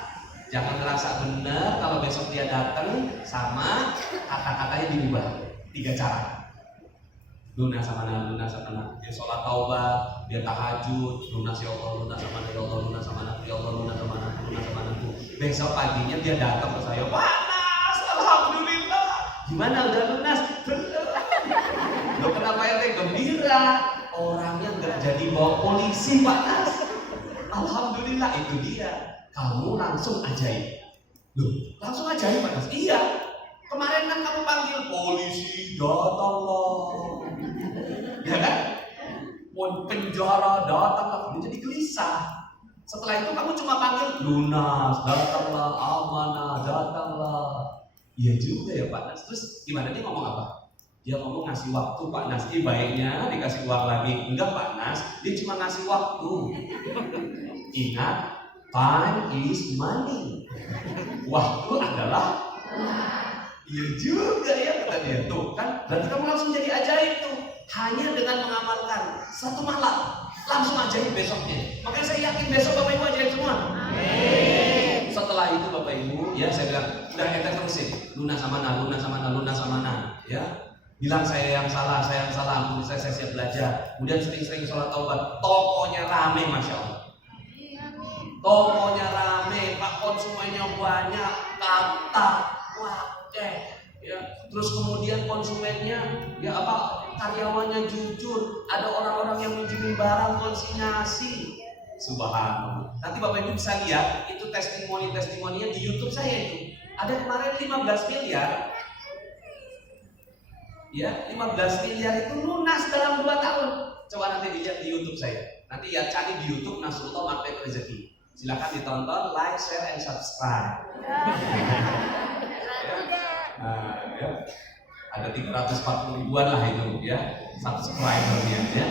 Jangan ngerasa benar kalau besok dia datang sama kata-katanya diubah. 3 cara. Lunas sama na, lunas sama na. Dia sholat taubat, dia tahajud, lunas ya Allah, lunas sama na, ya Allah, lunas sama na, ya Allah, lunas sama na, lunas sama na. Besok paginya dia datang ke saya, panas, alhamdulillah. Gimana udah lunas? Bener. Loh kenapa RT gembira? Orangnya nggak jadi bawa polisi Pak Nas. Alhamdulillah itu dia. Kamu langsung ajaib. Loh, langsung ajaib Pak Nas? Iya. Kemarin kan kamu panggil polisi, datanglah. Ya kan? Penjara, datanglah. Kamu jadi gelisah. Setelah itu kamu cuma panggil lunas, datanglah, amanah, datanglah. Iya juga ya Pak Nas. Terus gimana dia ngomong apa? Dia ngomong ngasih waktu Pak Nas. Baiknya dikasih uang lagi. Enggak Pak Nas, dia cuma ngasih waktu. Ingat, time is money. Waktu adalah iya juga ya kata dia. Tuh kan, berarti kamu langsung jadi ajaib tuh. Hanya dengan mengamalkan 1 malam langsung ajaib besoknya. Makanya saya yakin besok Bapak Ibu ajaib semua. Amin. Setelah itu Bapak Ibu, ya saya bilang, udah kita terusin. Lunas sama na, lunas sama na, lunas sama na, ya. Bilang saya yang salah, ampun saya siap belajar. Kemudian sering-sering sholat taubat. Tokonya rame Masya Allah. Tokonya rame, Pak, konsumennya banyak, kata, wakeh, ya. Terus kemudian konsumennya, ya apa, karyawannya jujur, ada orang-orang yang minjemin barang konsinyasi. Subhanallah. Nanti Bapak Ibu bisa lihat itu testimoninya di YouTube saya itu. Ada kemarin 15 miliar. Ya, 15 miliar itu lunas dalam 2 tahun. Coba nanti dilihat di YouTube saya. Nanti ya cari di YouTube Nasrullah Magnet Rezeki. Silakan ditonton, like, share, and subscribe. Ya. Ada 340 ribuan lah itu ya subscribernya ya.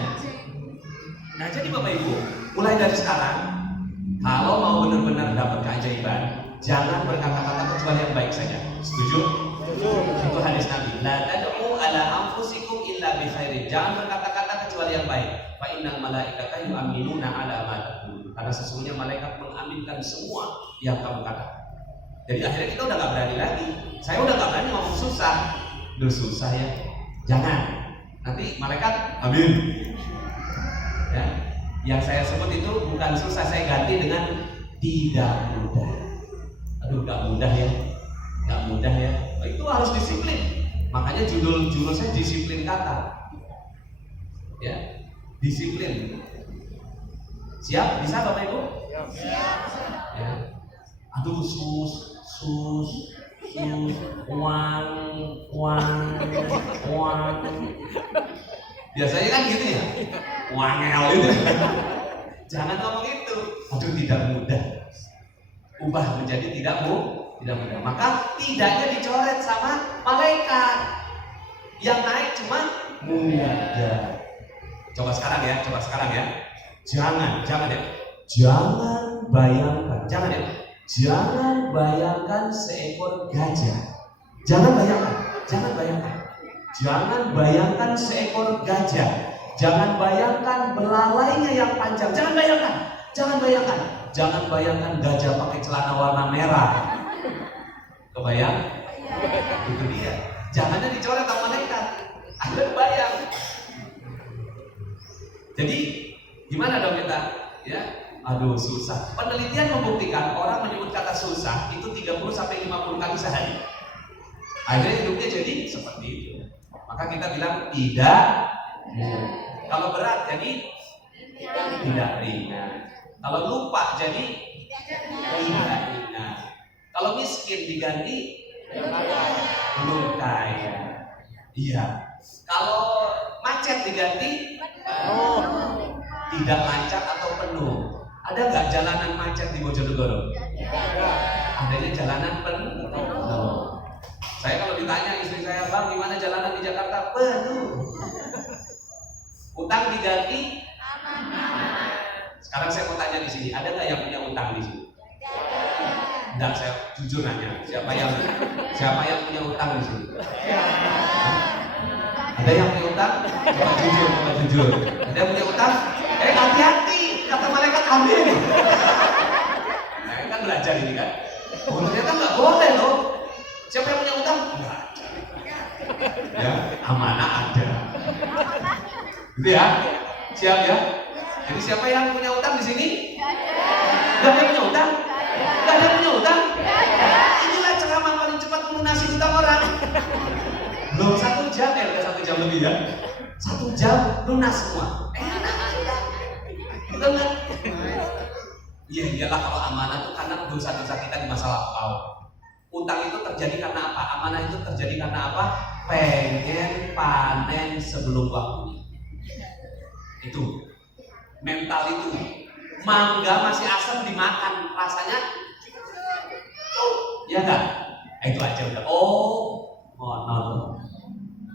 Nah jadi Bapak Ibu, mulai dari sekarang Kalau mau benar-benar dapat keajaiban, jangan berkata-kata kecuali yang baik saja. Setuju? Itu hadis Nabi. La tad'u ala anfusikum illa bi khairin. Jangan berkata-kata kecuali yang baik. Fa innal malaikata yu'minuna ala ma taqulun. Karena sesungguhnya malaikat mengaminkan semua yang kamu katakan. Jadi akhirnya kita udah gak berani lagi. Saya udah gak berani ngomong susah. Duh susah ya. Jangan. Nanti malaikat amin. Ya. Yang saya sebut itu bukan susah, saya ganti dengan tidak mudah. Aduh gak mudah ya. Gak mudah ya. Nah, itu harus disiplin. Makanya judul saya disiplin kata. Ya, disiplin. Siap? Bisa Bapak Ibu? Siap. Ya. Aduh uang. Biasanya kan gitu ya. Wangel itu. Jangan ngomong itu. Aduh tidak mudah. Ubah menjadi tidak mudah. Maka tidaknya dicoret sama malaikat. Yang naik cuma mudah. Coba sekarang ya. Jangan ya. Jangan bayangkan seekor gajah. Jangan bayangkan seekor gajah. Jangan bayangkan belalainya yang panjang. Jangan bayangkan. Jangan bayangkan gajah pakai celana warna merah. Kebayang? Itu dia. Jangannya dicoret sama malaikat. Anda bayang. Jadi gimana dong kita? Ya, aduh susah. Penelitian membuktikan orang menyebut kata susah itu 30 sampai 50 kali sehari. Akhirnya hidupnya jadi seperti itu. Maka kita bilang tidak. Kalau berat jadi tidak ringan. Kalau lupa jadi tidak ringan. Kalau miskin diganti belum kaya. Iya. Kalau macet diganti tidak lancar atau penuh. Ada nggak jalanan macet di Bojonegoro? Adanya jalanan penuh. Saya kalau ditanya istri saya, Bang, gimana jalanan di Jakarta? Penuh. Utang diganti aman. Sekarang saya mau tanya di sini, ada nggak yang punya utang di sini? Enggak, saya jujur nanya. Siapa yang punya utang di sini? Ada yang punya utang? Coba jujur. Ada yang punya utang? Hati-hati, kata malaikat amin. Nah, kan belajar ini kan. Oh, ternyata nggak boleh loh. Siapa yang punya utang? Enggak ada. Ya, amanah ada. Gitu ya? Siap ya? Jadi siapa yang punya utang di sini? Nggak ada yang punya utang? Nggak ada yang punya utang? Inilah ceramah paling cepat melunasi utang orang. Belum 1 jam ya, udah 1 jam lebih ya. 1 jam lunas semua. Enak sudah. Betul nggak? Iya iyalah, kalau amanah itu karena dosa-dosa kita di masa lampau. Utang itu terjadi karena apa? Amanah itu terjadi karena apa? Pengen panen sebelum waktunya. Itu mental itu. Mangga masih asam dimakan, rasanya ya enggak? Itu aja udah. Nol.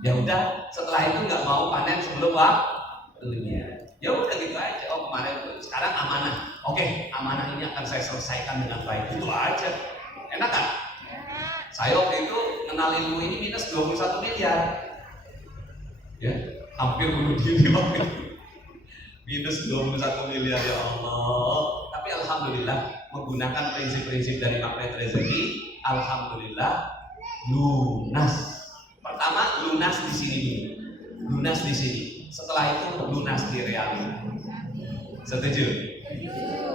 Ya udah, setelah itu nggak mau panen sebelum waktunya. Ya udah gitu aja. Kemarin sekarang amanah. Oke, amanah ini akan saya selesaikan dengan baik. Itu aja. Enak kan? Saya waktu itu kenal ilmu ini minus 21 miliar. Ya, hampir bunuh diri waktu itu. Minus 21 miliar ya Allah. Tapi alhamdulillah menggunakan prinsip-prinsip dari Magnet Rezeki, alhamdulillah lunas. Pertama lunas di sini dulu. Lunas di sini. Setelah itu lunas di realita. Setuju?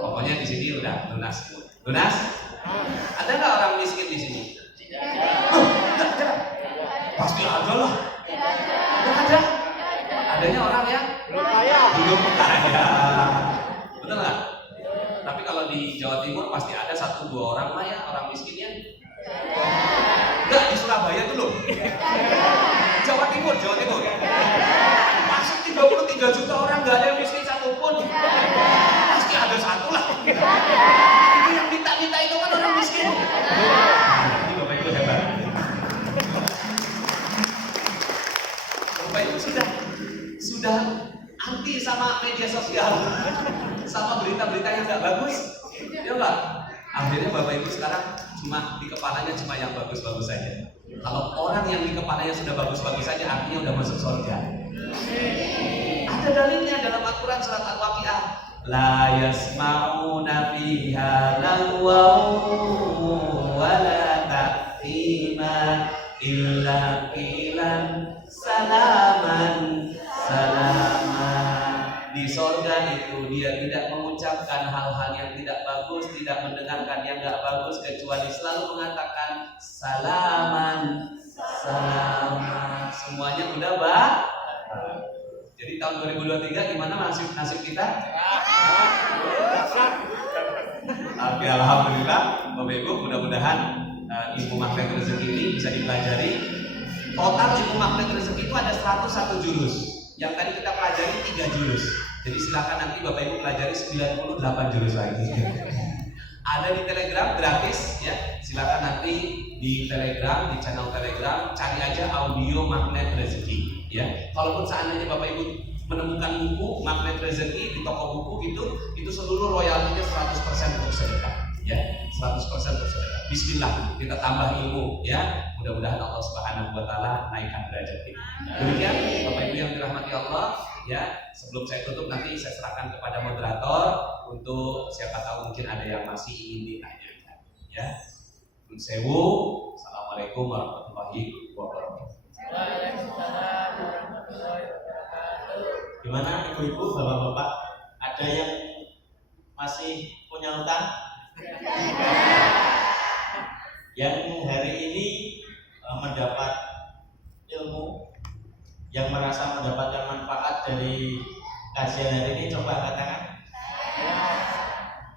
Pokoknya di sini udah lunas. Lunas? Ada nggak orang miskin di sini? Tidak ada. Pasti ada lah. Tidak ada. Adanya orang yang belum kaya. Betul nggak? Tapi kalau di Jawa Timur pasti ada 1-2 orang lah ya, orang miskinnya. Enggak, di Surabaya tuh loh. Jawa Timur. Masuk 33 juta orang nggak ada yang miskin satupun. Pasti ada satu lah. Itu yang minta-minta itu kan orang miskin. Ini Bapak Ibu hebat. Bapak Ibu sudah anti sama media sosial, sama berita-berita yang nggak bagus. Ya enggak? Akhirnya Bapak Ibu sekarang cuma di kepalanya cuma yang bagus-bagus saja. Kalau orang yang di kepalanya sudah bagus-bagus saja, artinya udah masuk surga. Ada dalilnya dalam Al-Quran surat Al-Waqiah. La yasma'una fiha lagwaw wala ta'thima illa qilan salaman salaman. Di surga itu dia tidak mengucapkan hal-hal yang tidak bagus, tidak mendengarkan yang tidak bagus, kecuali selalu mengatakan salaman salaman. Semuanya udah jadi tahun 2023 gimana nasib kita? Oke, alhamdulillah Bapak Ibu, mudah-mudahan ilmu magnet rezeki ini bisa dipelajari. Total ilmu magnet rezeki itu ada 101 jurus. Yang tadi kita pelajari 3 jurus. Jadi silakan nanti Bapak Ibu pelajari 98 jurus lagi. Ada di Telegram gratis ya. Silakan nanti di Telegram, di channel Telegram cari aja audio magnet rezeki ya. Kalaupun seandainya Bapak Ibu menemukan buku magnet rezeki di toko buku itu seluruh royaltinya 100% untuk sedekah ya. 100% untuk sedekah. Bismillah, kita tambah ilmu ya. Mudah-mudahan Allah Subhanahu wa taala naikkan derajat kita. Demikian Bapak Ibu yang dirahmati Allah ya. Sebelum saya tutup nanti saya serahkan kepada moderator untuk siapa tahu mungkin ada yang masih ingin ditanyakan ya. Nun sewu. Assalamualaikum warahmatullahi wabarakatuh. Waalaikumsalam warahmatullahi wabarakatuh. Gimana ibu-ibu, bapak-bapak, ada yang masih punya utang? Yang hari ini mendapat ilmu, yang merasa mendapatkan manfaat dari kajian hari ini, coba angkat tangan.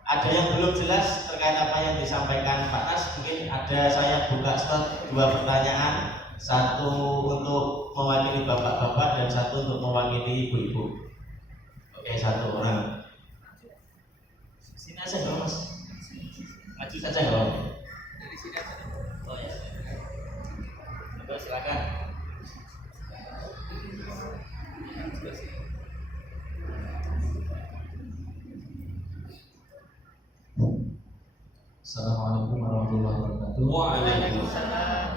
Ada yang belum jelas terkait apa yang disampaikan Pak Nas? Mungkin ada, saya buka slot 2 pertanyaan, satu untuk mewakili bapak-bapak dan satu untuk mewakili ibu-ibu. Oke, satu orang. Sini aja dong Mas. Maju saja dong. Dari sini aja. Oh ya. Oke, silakan. Assalamualaikum warahmatullahi wabarakatuh. Waalaikumsalam.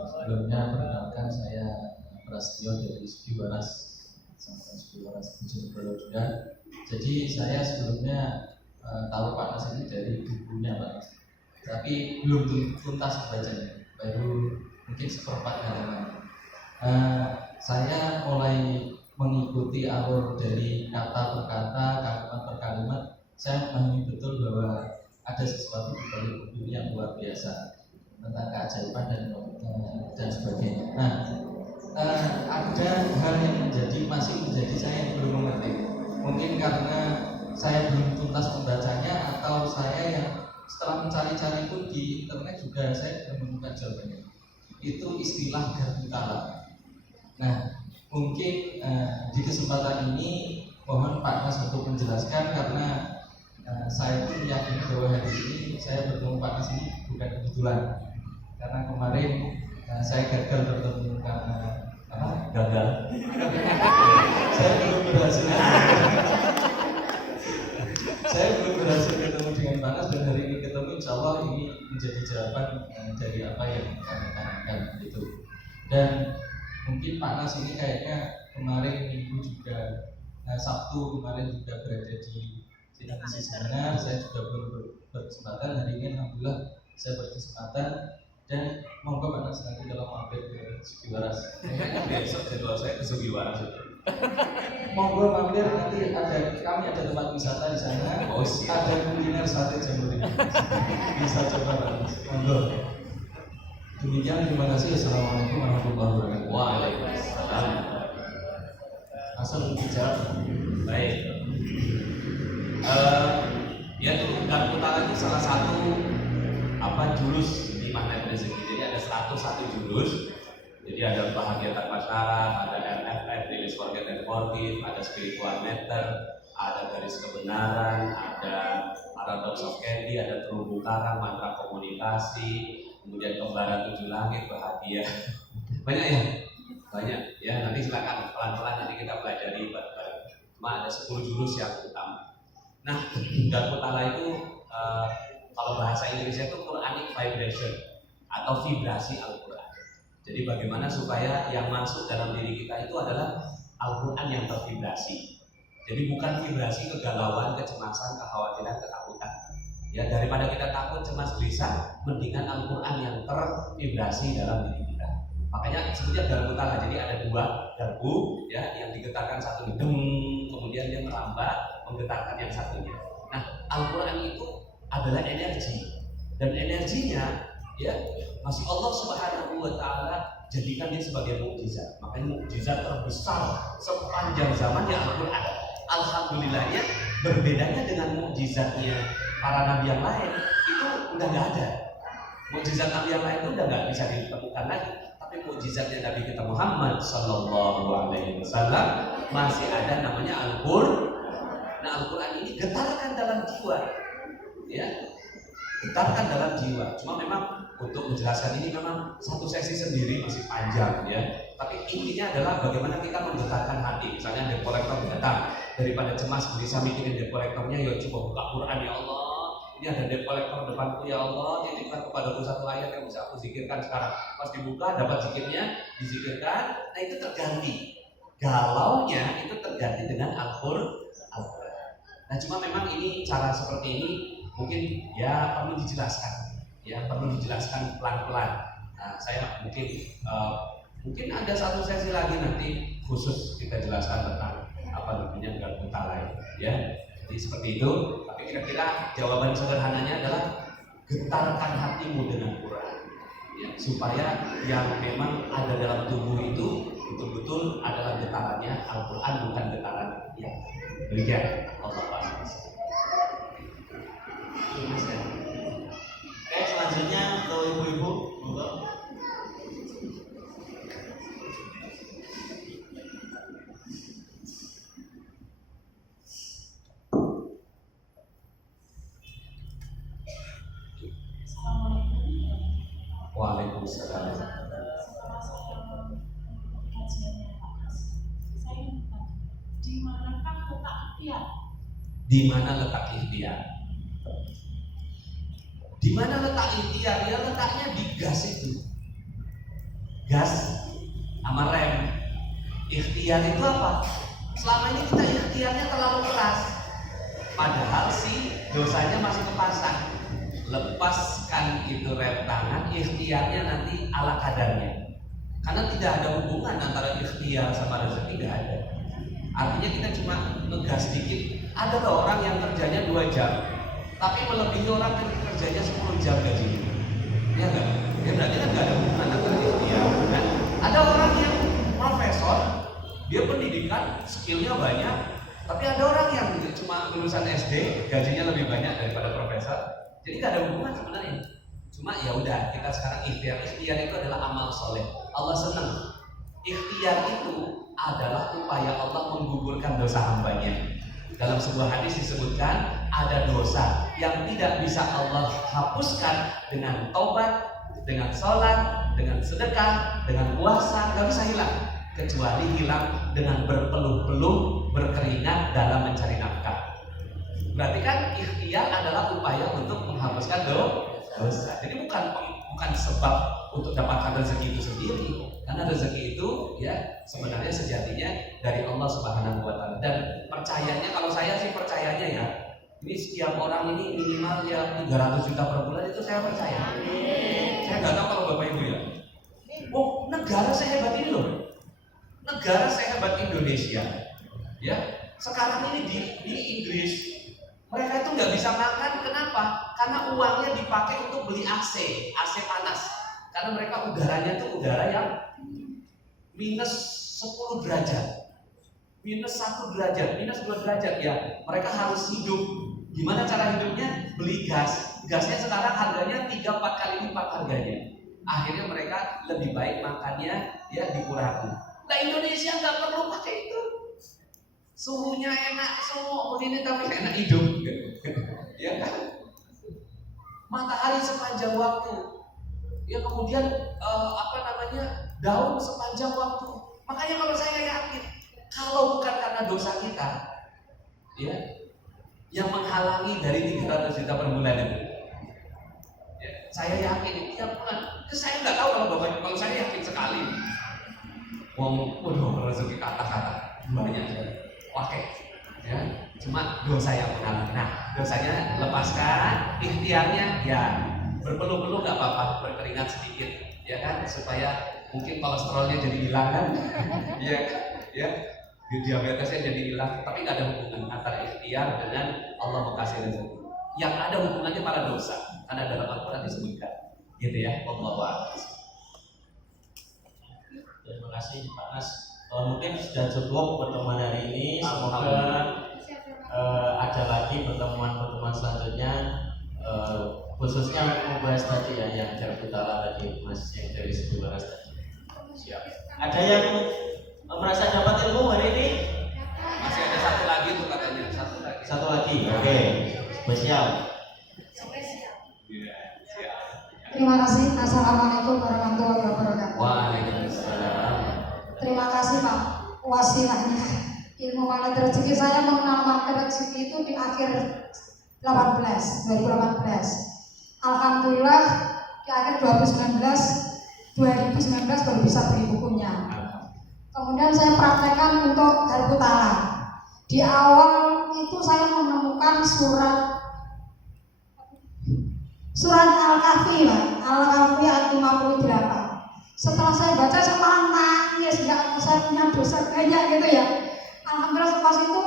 Sebelumnya perkenalkan saya Prasetyo dari Sugi Waras, Pesantren Sugi Waras Bojonegoro juga. Jadi saya sebelumnya tahu Pak Nas ini dari bukunya Pak, tapi belum tuntas membacanya, baru mungkin seperempat halaman. Saya mulai mengikuti alur dari kata per kata, kalimat per kalimat. Saya memahami betul bahwa ada sesuatu di balik buku ini yang luar biasa tentang keajaiban dan sebagainya. Nah, ada hal yang masih menjadi saya yang belum mengerti. Mungkin karena saya belum tuntas membacanya atau saya yang setelah mencari-cari pun di internet juga saya belum menemukan jawabannya. Itu istilah gardu tala. Nah, mungkin di kesempatan ini mohon Pak Nas untuk menjelaskan karena saya pun meyakini bahwa hari ini saya bertemu Pak Nas ini bukan kebetulan. Karena kemarin saya gagal bertemu karena Gagal. saya belum berhasil. Saya belum berhasil ketemu dengan Pak Nas dan hari ini ketemu, insya Allah ini menjadi jawaban dari apa yang kami tanyakan gitu. Dan mungkin Pak Nas ini kayaknya kemarin minggu juga Sabtu kemarin juga berada di sidang isi seminar. Saya juga belum berkesempatan, hari ini alhamdulillah saya berkesempatan. Dan monggo Pak Nas nanti kalau mampir ke Sugi Waras. Besok jadwal saya ke Sugi Waras. Monggo mampir nanti kami ada tempat wisata di sana. Oh, siap. Ada kuliner sate jamur ini. Bisa coba Pak Nas. Monggo. Demikian, terima kasih. Assalamualaikum warahmatullahi wabarakatuh. Waalaikumsalam. Asal dijawab. Baik. Ya itu gardu tala itu salah satu jurus di magnet rezeki. Jadi ada 101 jurus. Jadi ada bahagia tanpa syarat, ada MFF, rilis forget and forgive, ada spiritual meter, ada garis kebenaran, ada paradox of candy, ada terumbu karang, mantra komunikasi, kemudian kembaran 7 langit, bahagia. Banyak ya? Banyak ya. Nanti silakan pelan-pelan nanti kita pelajari bareng-bareng. Cuma ada 10 jurus yang utama. Nah, gardu tala itu kalau bahasa Inggrisnya itu Quranic vibration atau vibrasi Al-Quran. Jadi bagaimana supaya yang masuk dalam diri kita itu adalah Al-Quran yang tervibrasi. Jadi bukan vibrasi kegalauan, kecemasan, kekhawatiran, ketakutan. Ya, daripada kita takut, cemas, gelisah, mendingan Al-Quran yang tervibrasi dalam diri kita. Makanya sebutnya garpu tala. Jadi ada dua garpu ya, yang digetarkan satu deng, kemudian dia merambah menggetarkan yang satunya. Nah, Al-Quran itu adalah energi, dan energinya ya masih Allah Subhanahu wa taala jadikan dia sebagai mukjizat. Makanya mukjizat terbesar sepanjang zaman ya Al-Quran. Alhamdulillahnya berbedanya dengan mukjizatnya para nabi yang lain itu udah nggak ada. Mukjizat nabi yang lain itu udah nggak bisa ditemukan lagi. Tapi mukjizatnya Nabi kita Muhammad Sallallahu Alaihi Wasallam masih ada, namanya Al-Quran. Nah, Al-Quran ini getarkan dalam jiwa, ya, getarkan dalam jiwa. Cuma memang untuk menjelaskan ini memang satu sesi sendiri, masih panjang ya. Tapi intinya adalah bagaimana kita menggetarkan hati. Misalnya debt collector datang, daripada cemas bisa mikirin debt collectornya, ya coba buka Quran ya Allah. Ini ada debt collector depanku ya Allah, titipkan kepadaku satu ayat yang bisa aku zikirkan sekarang. Pas dibuka dapat zikirnya, dizikirkan. Nah itu terganti, galaunya itu terganti dengan Al-Quran. Nah cuma memang ini cara seperti ini mungkin ya perlu dijelaskan, ya perlu dijelaskan pelan-pelan. Nah saya mungkin ada satu sesi lagi nanti khusus kita jelaskan tentang apa namanya garpu tala ya. Jadi seperti itu. Tapi kira-kira jawaban sederhananya adalah getarkan hatimu dengan Quran, ya, supaya yang memang ada dalam tubuh itu betul-betul adalah getarannya Al-Quran, bukan getaran yang demikian. Oke, selanjutnya untuk ibu-ibu, monggo. Waalaikumsalam. Di mana letak ikhtiar? Di mana letak ikhtiar? Ya letaknya di gas itu. Gas sama rem. Ikhtiar itu apa? Selama ini kita ikhtiarnya terlalu keras. Padahal si dosanya masih kepasang. Lepaskan itu rem tangan, ikhtiarnya nanti ala kadarnya. Karena tidak ada hubungan antara ikhtiar sama rezeki, tidak ada. Artinya kita cuma ngegas dikit. Ada loh orang yang kerjanya 2 jam, tapi melebihi orang yang kerjanya 10 jam gajinya. Ya enggak? Ya berarti kan nggak ada hubungan antara ikhtiar. Kan? Ada orang yang profesor, dia pendidikan, skillnya banyak, tapi ada orang yang cuma lulusan SD, gajinya lebih banyak daripada profesor. Jadi nggak ada hubungan sebenarnya. Cuma ya udah, kita sekarang ikhtiar. Ikhtiar itu adalah amal soleh. Allah senang. Ikhtiar itu adalah upaya Allah menggugurkan dosa hambanya. Dalam sebuah hadis disebutkan ada dosa yang tidak bisa Allah hapuskan dengan taubat, dengan sholat, dengan sedekah, dengan puasa, nggak bisa hilang. Kecuali hilang dengan berpeluh-peluh, berkeringat dalam mencari nafkah. Berarti kan ikhtiar adalah upaya untuk menghapuskan dosa. Jadi bukan sebab untuk dapatkan rezeki itu sendiri, karena rezeki itu ya sebenarnya sejatinya dari Allah Subhanahu wa taala. Dan percayanya, kalau saya sih percayanya ya, ini setiap orang ini minimal ya 300 juta per bulan, itu saya percaya. Saya nggak tahu kalau Bapak Ibu ya. Oh, negara sehebat ini loh. Negara sehebat Indonesia. Ya, sekarang ini di Inggris mereka itu nggak bisa makan. Kenapa? Karena uangnya dipakai untuk beli AC panas. Karena mereka udaranya itu udara yang minus 10 derajat, minus 1 derajat, minus 2 derajat ya. Mereka harus hidup. Gimana cara hidupnya? Beli gas. Gasnya sekarang harganya 3-4 kali lipat harganya. Akhirnya mereka lebih baik makannya ya dikurangi. Nah Indonesia nggak perlu pakai itu. Suhunya enak, suhu begini tapi enak hidup. Ya kan? Matahari sepanjang waktu. Ya kemudian daun sepanjang waktu. Makanya kalau saya yakin, kalau bukan karena dosa kita, ya yang menghalangi dari 300 juta per bulan itu? Ya, saya yakin tiap bulan. Saya nggak tahu kalau saya yakin sekali. Waduh, rezeki kata-kata banyak sekali. Oke, ya, cuma dosa yang menghalangi. Nah, dosanya lepaskan, ikhtiarnya ya berpeluh-peluh nggak apa-apa, berkeringat sedikit, ya kan, supaya mungkin kolesterolnya jadi hilang kan, ya, diabetesnya jadi hilang. Tapi nggak ada hubungan antara ikhtiar dengan Allah mengasih rezeki. Yang ada hubungannya pada dosa, karena dalam Al-Quran disebutkan, gitu ya. Wallahu a'lam. Terima kasih Pak Nas. Mungkin sudah cukup pertemuan hari ini. Semoga ada lagi pertemuan-pertemuan selanjutnya, khususnya untuk membahas tadi ya yang dari utara tadi, Mas, yang dari Situ Baras tadi. Siap. Ada yang merasa dapat ilmu hari ini? Masih ada satu lagi tuh katanya, Satu lagi. Oke. Spesial. Iya, siap. Terima kasih. Assalamualaikum warahmatullahi wabarakatuh. Waalaikumsalam. Terima kasih Pak wasilahnya. Ilmu magnet rezeki, saya mengenal magnet rezeki itu di akhir 2018. Alhamdulillah di akhir 2019 baru bisa beli bukunya. Kemudian saya praktekkan untuk Harputala. Di awal itu saya menemukan surat Al-Kahfi, Al-Kahfi ayat 58. Setelah saya baca, saya malah nangis, ya saya punya dosa banyak gitu ya. Alhamdulillah pas itu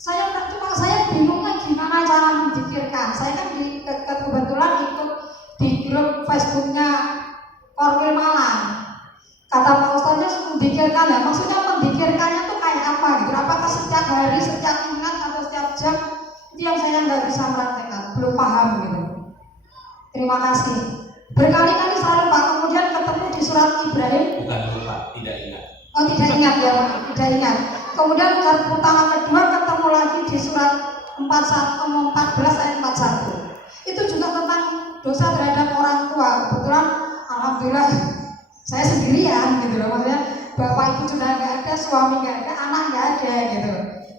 saya bingungnya gimana cara menzikirkan. Saya kan kebetulan ikut di grup Facebooknya Korwil Malang. Kata Pak Ustaznya menzikirkan ya, maksudnya menzikirkannya tuh kayak apa gitu? Apakah setiap hari, setiap ingat atau setiap jam? Itu yang saya nggak bisa praktekkan, belum paham gitu. Terima kasih. Berkali-kali saya lupa, kemudian ketemu di surat Ibrahim. Bukan lupa, tidak ingat. Oh, tidak ingat ya, Pak. Tidak ingat. Kemudian putaran kedua ketemu lagi di surat 14 ayat 41. Itu juga tentang dosa terhadap orang tua. Kebetulan alhamdulillah saya sendirian gitu loh, maksudnya bapak ibu sudah nggak ada, suami nggak ada, anak nggak ada gitu.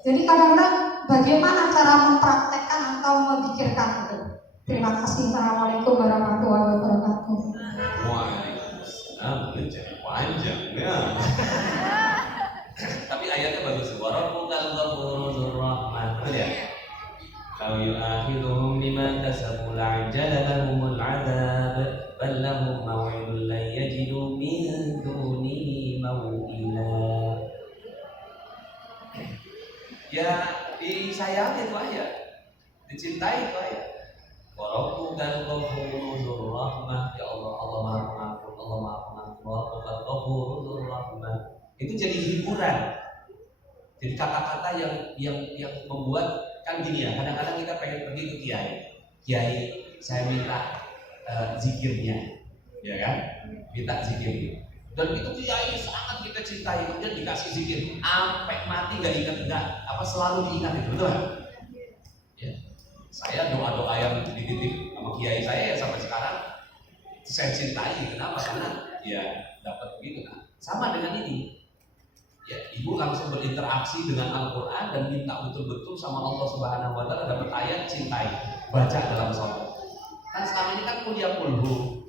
Jadi kadang-kadang bagaimana cara mempraktekkan atau memikirkan itu. Terima kasih. Assalamualaikum warahmatullahi wabarakatuh. Waalaikumsalam. Jadi panjang ya. Tapi ayatnya bagus. Warabbukal ghafurur rahman. Betul ya? Law yu'akhiduhum bima kasabu la'ajjala lahumul 'adzab bal lahum maw'idun lan yajidu min dunihi maw'ila. Ya, disayangi itu ayat. Dicintai itu ayat. Warabbukal ghafurur rahmah. Ya Allah, Allah Maha Pengampun, Allah Maha Pengampun. Warabbukal ghafurur rahmah. Itu jadi hiburan. Jadi kata-kata yang membuat, kan gini ya, kadang-kadang kita pengen pergi ke kiai, saya minta zikirnya, ya kan? Minta zikirnya. Dan itu kiai sangat kita cintai, kemudian dikasih zikir, sampai mati nggak selalu diingat itu, betul kan? Ya. Saya doa-doa yang dititip sama kiai saya ya sampai sekarang saya cintai. Kenapa? Karena ya dapat begitu kan. Sama dengan ini. Ya, ibu langsung berinteraksi dengan Al-Quran dan minta betul-betul sama Allah Subhanahu Wa Taala, dapat ayat cintai, baca dalam sholat. Kan selama ini kan kuliah kulhu,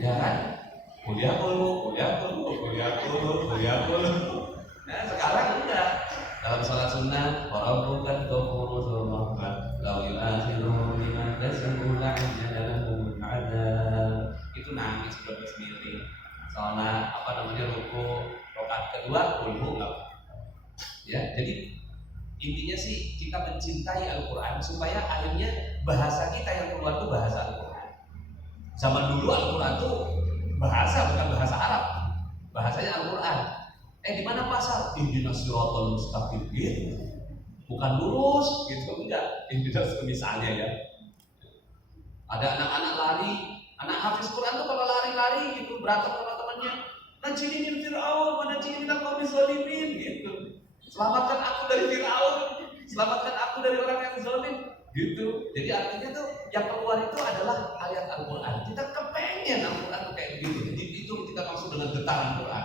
ya kan? Kuliah kulhu. Nah sekarang enggak. Dalam sholat sunnah, warabbukal ghafurur rahman, law yu'akhiruhum bima kasabu la'ajjala lahumul 'adzab. Itu nangis bersendiri. Soalnya ruku rakaat kedua kulhu enggak. Ya, jadi intinya sih kita mencintai Al-Quran supaya akhirnya bahasa kita yang keluar itu bahasa Al-Quran. Zaman dulu Al-Quran itu bahasa, bukan bahasa Arab, bahasanya Al-Quran. Di mana pasal? Ihdinas siratal mustaqim gitu. Bukan lurus gitu, enggak. Ihdinas misalnya ya. Ada anak-anak lari, anak hafiz Quran tuh kalau lari-lari gitu berantem sama temannya. Najini min Fir'aun, najini minal qaumi zalimin gitu. Selamatkan aku dari Fir'aun, selamatkan aku dari orang yang zalim gitu. Jadi artinya tuh yang keluar itu adalah ayat Al-Quran. Kita kepengen Al-Quran tuh kayak begitu. Jadi itu kita maksud dengan getaran Quran.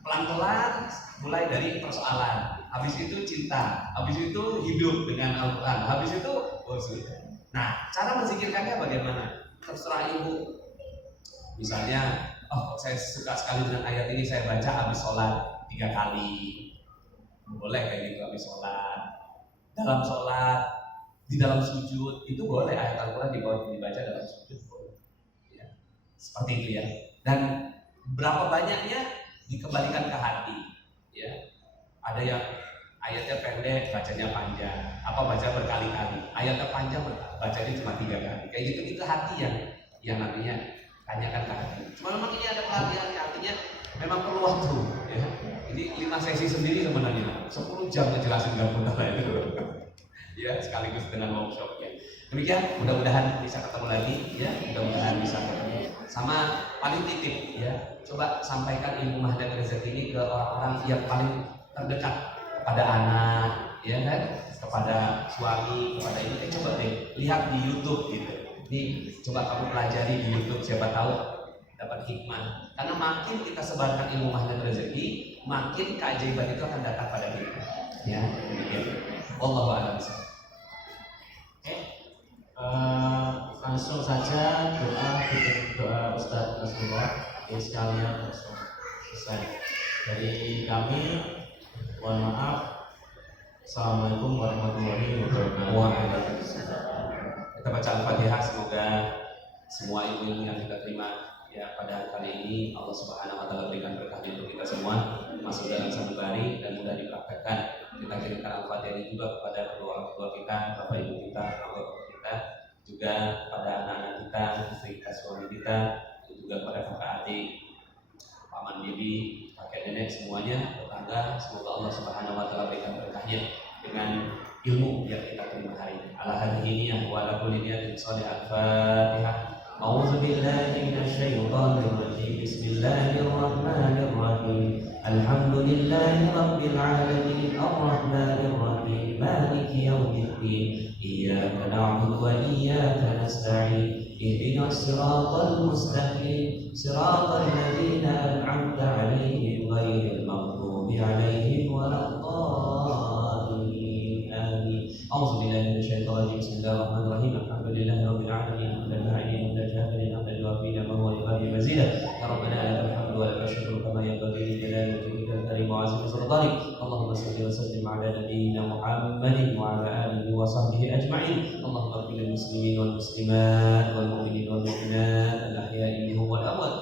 Pelan-pelan mulai dari persoalan. habis itu cinta, habis itu hidup dengan Al-Quran, habis itu surga. Nah, cara menzikirkannya bagaimana? Terserah ibu. Misalnya, oh saya suka sekali dengan ayat ini, saya baca habis sholat 3 kali. Boleh kayak gitu habis sholat. Dalam sholat, di dalam sujud, itu boleh ayat Al-Quran dibaca dalam sujud. Boleh. Ya. Seperti itu ya. Dan berapa banyaknya dikembalikan ke hati. Ya. Ada yang ayatnya pendek, bacanya panjang. Apa baca berkali-kali. Ayatnya panjang, bacanya cuma 3 kali. Kayak gitu itu hati yang nantinya tanyakan ke hati. Cuma memang ini ada pelatihannya, artinya memang perlu waktu. Ya. Ini 5 sesi sendiri sebenarnya, 10 jam ngejelasin gabung itu. Ya, sekaligus dengan workshopnya. Demikian, mudah-mudahan bisa ketemu lagi, ya. Mudah-mudahan bisa ketemu. Sama paling titip, ya. Coba sampaikan ilmu Mahdan Rezeki ini ke orang-orang yang paling terdekat, kepada anak, ya kan, kepada suami, kepada ini. Coba deh lihat di YouTube gitu. Ini coba kamu pelajari di YouTube, siapa tahu dapat hikmah. Karena makin kita sebarkan ilmu Mahdan Rezeki, makin keajaiban itu akan datang pada kita. Ya, demikian. Wallahu a'lam. Oke, langsung saja doa Ustadz Nasrullah. Sekalian langsung selesai. Dari kami, mohon maaf. Assalamualaikum warahmatullahi wabarakatuh. Kita baca Al-Fatihah, semoga semua ilmu yang kita terima ya pada kali ini Allah Subhanahu wa taala berikan berkahnya untuk kita semua, masuk dalam sanubari dan mudah dipraktekkan. Kita kirimkan Al-Fatihah ini juga kepada kedua orang tua kita, bapak ibu kita, orang tua kita, juga pada anak-anak kita, istri kita, suami kita, dan juga pada kakak adik, paman bibi, kakek nenek semuanya, tetangga. Semoga Allah Subhanahu wa taala berikan berkahnya dengan ilmu yang kita terima hari ini. Ala hadhihi wa ala kulli niyatin shalihah. Al-Fatihah. A'udzu billahi minasy syaithanir rajim. Bismillahirrahmanirrahim. Alhamdulillahi rabbil alamin. Arrahmanir rahim. Maliki yaumiddin. Iyyaka na'budu wa iyyaka nasta'in. Ihdinas siratal mustaqim. Siratal ladzina an'amta 'alaihim ghairil maghdubi 'alaihim waladdallin. Amin. A'udzu billahi minasy syaithanir rajim. Bismillahirrahmanirrahim. Alhamdulillahi rabbil alamin. مزيدا يا ربنا لك الحمد ولك الشكر كما ينبغي لجلال وجهك الكريم وعظيم سلطانك. اللهم صل وسلم على نبينا محمد وعلى اله وصحبه اجمعين. اللهم اغفر للمسلمين والمسلمات والمؤمنين والمؤمنات الاحياء منهم والاموات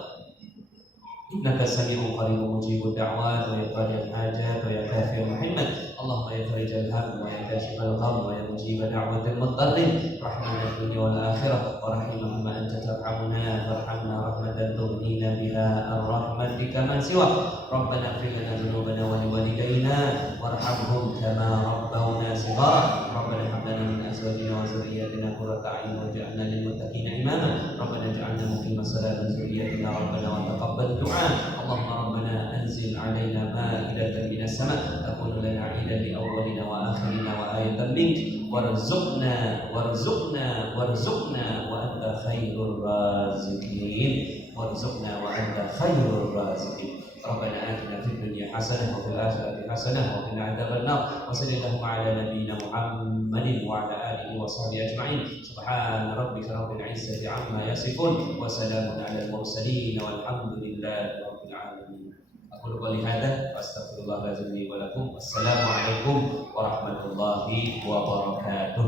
انك سميع قريب مجيب الدعوات ويا قاضي الحاجات ويا كافي المحمد. اللهم يا فرج الهم ويا كاشف الغم ويا مجيب دعوة المضطرين، رحمنا الدنيا والآخرة ورحمهما أنت ترحمنا فارحمنا رحمة تغنينا بها عن رحمتك من سواك. ربنا اغفر لنا ذنوبنا ولوالدينا وارحمهم كما ربونا صغارا. ربنا هب لنا من أزواجنا وذرياتنا قرة أعين واجعلنا للمتقين إماما. ربنا اجعلنا مقيم الصلاة ذريتنا ربنا وتقبل الدعاء. اللهم ربنا أنزل علينا مائدة من السماء تكون لنا عيدا لأولنا وآخرنا وآية منك وارزقنا وأنت خير الرازقين. وارزقنا وأنت خير الرازقين. ربنا آتنا في الدنيا حسنة وفي الآخرة حسنة وقنا عذاب النار. وصل اللهم على نبينا محمد وعلى آله وصحبه أجمعين. سبحان ربك رب العزة عما يصفون وسلام على المرسلين والحمد لله رب العالمين. أقول قولي هذا وأستغفر الله لي ولكم. والسلام عليكم ورحمة الله وبركاته.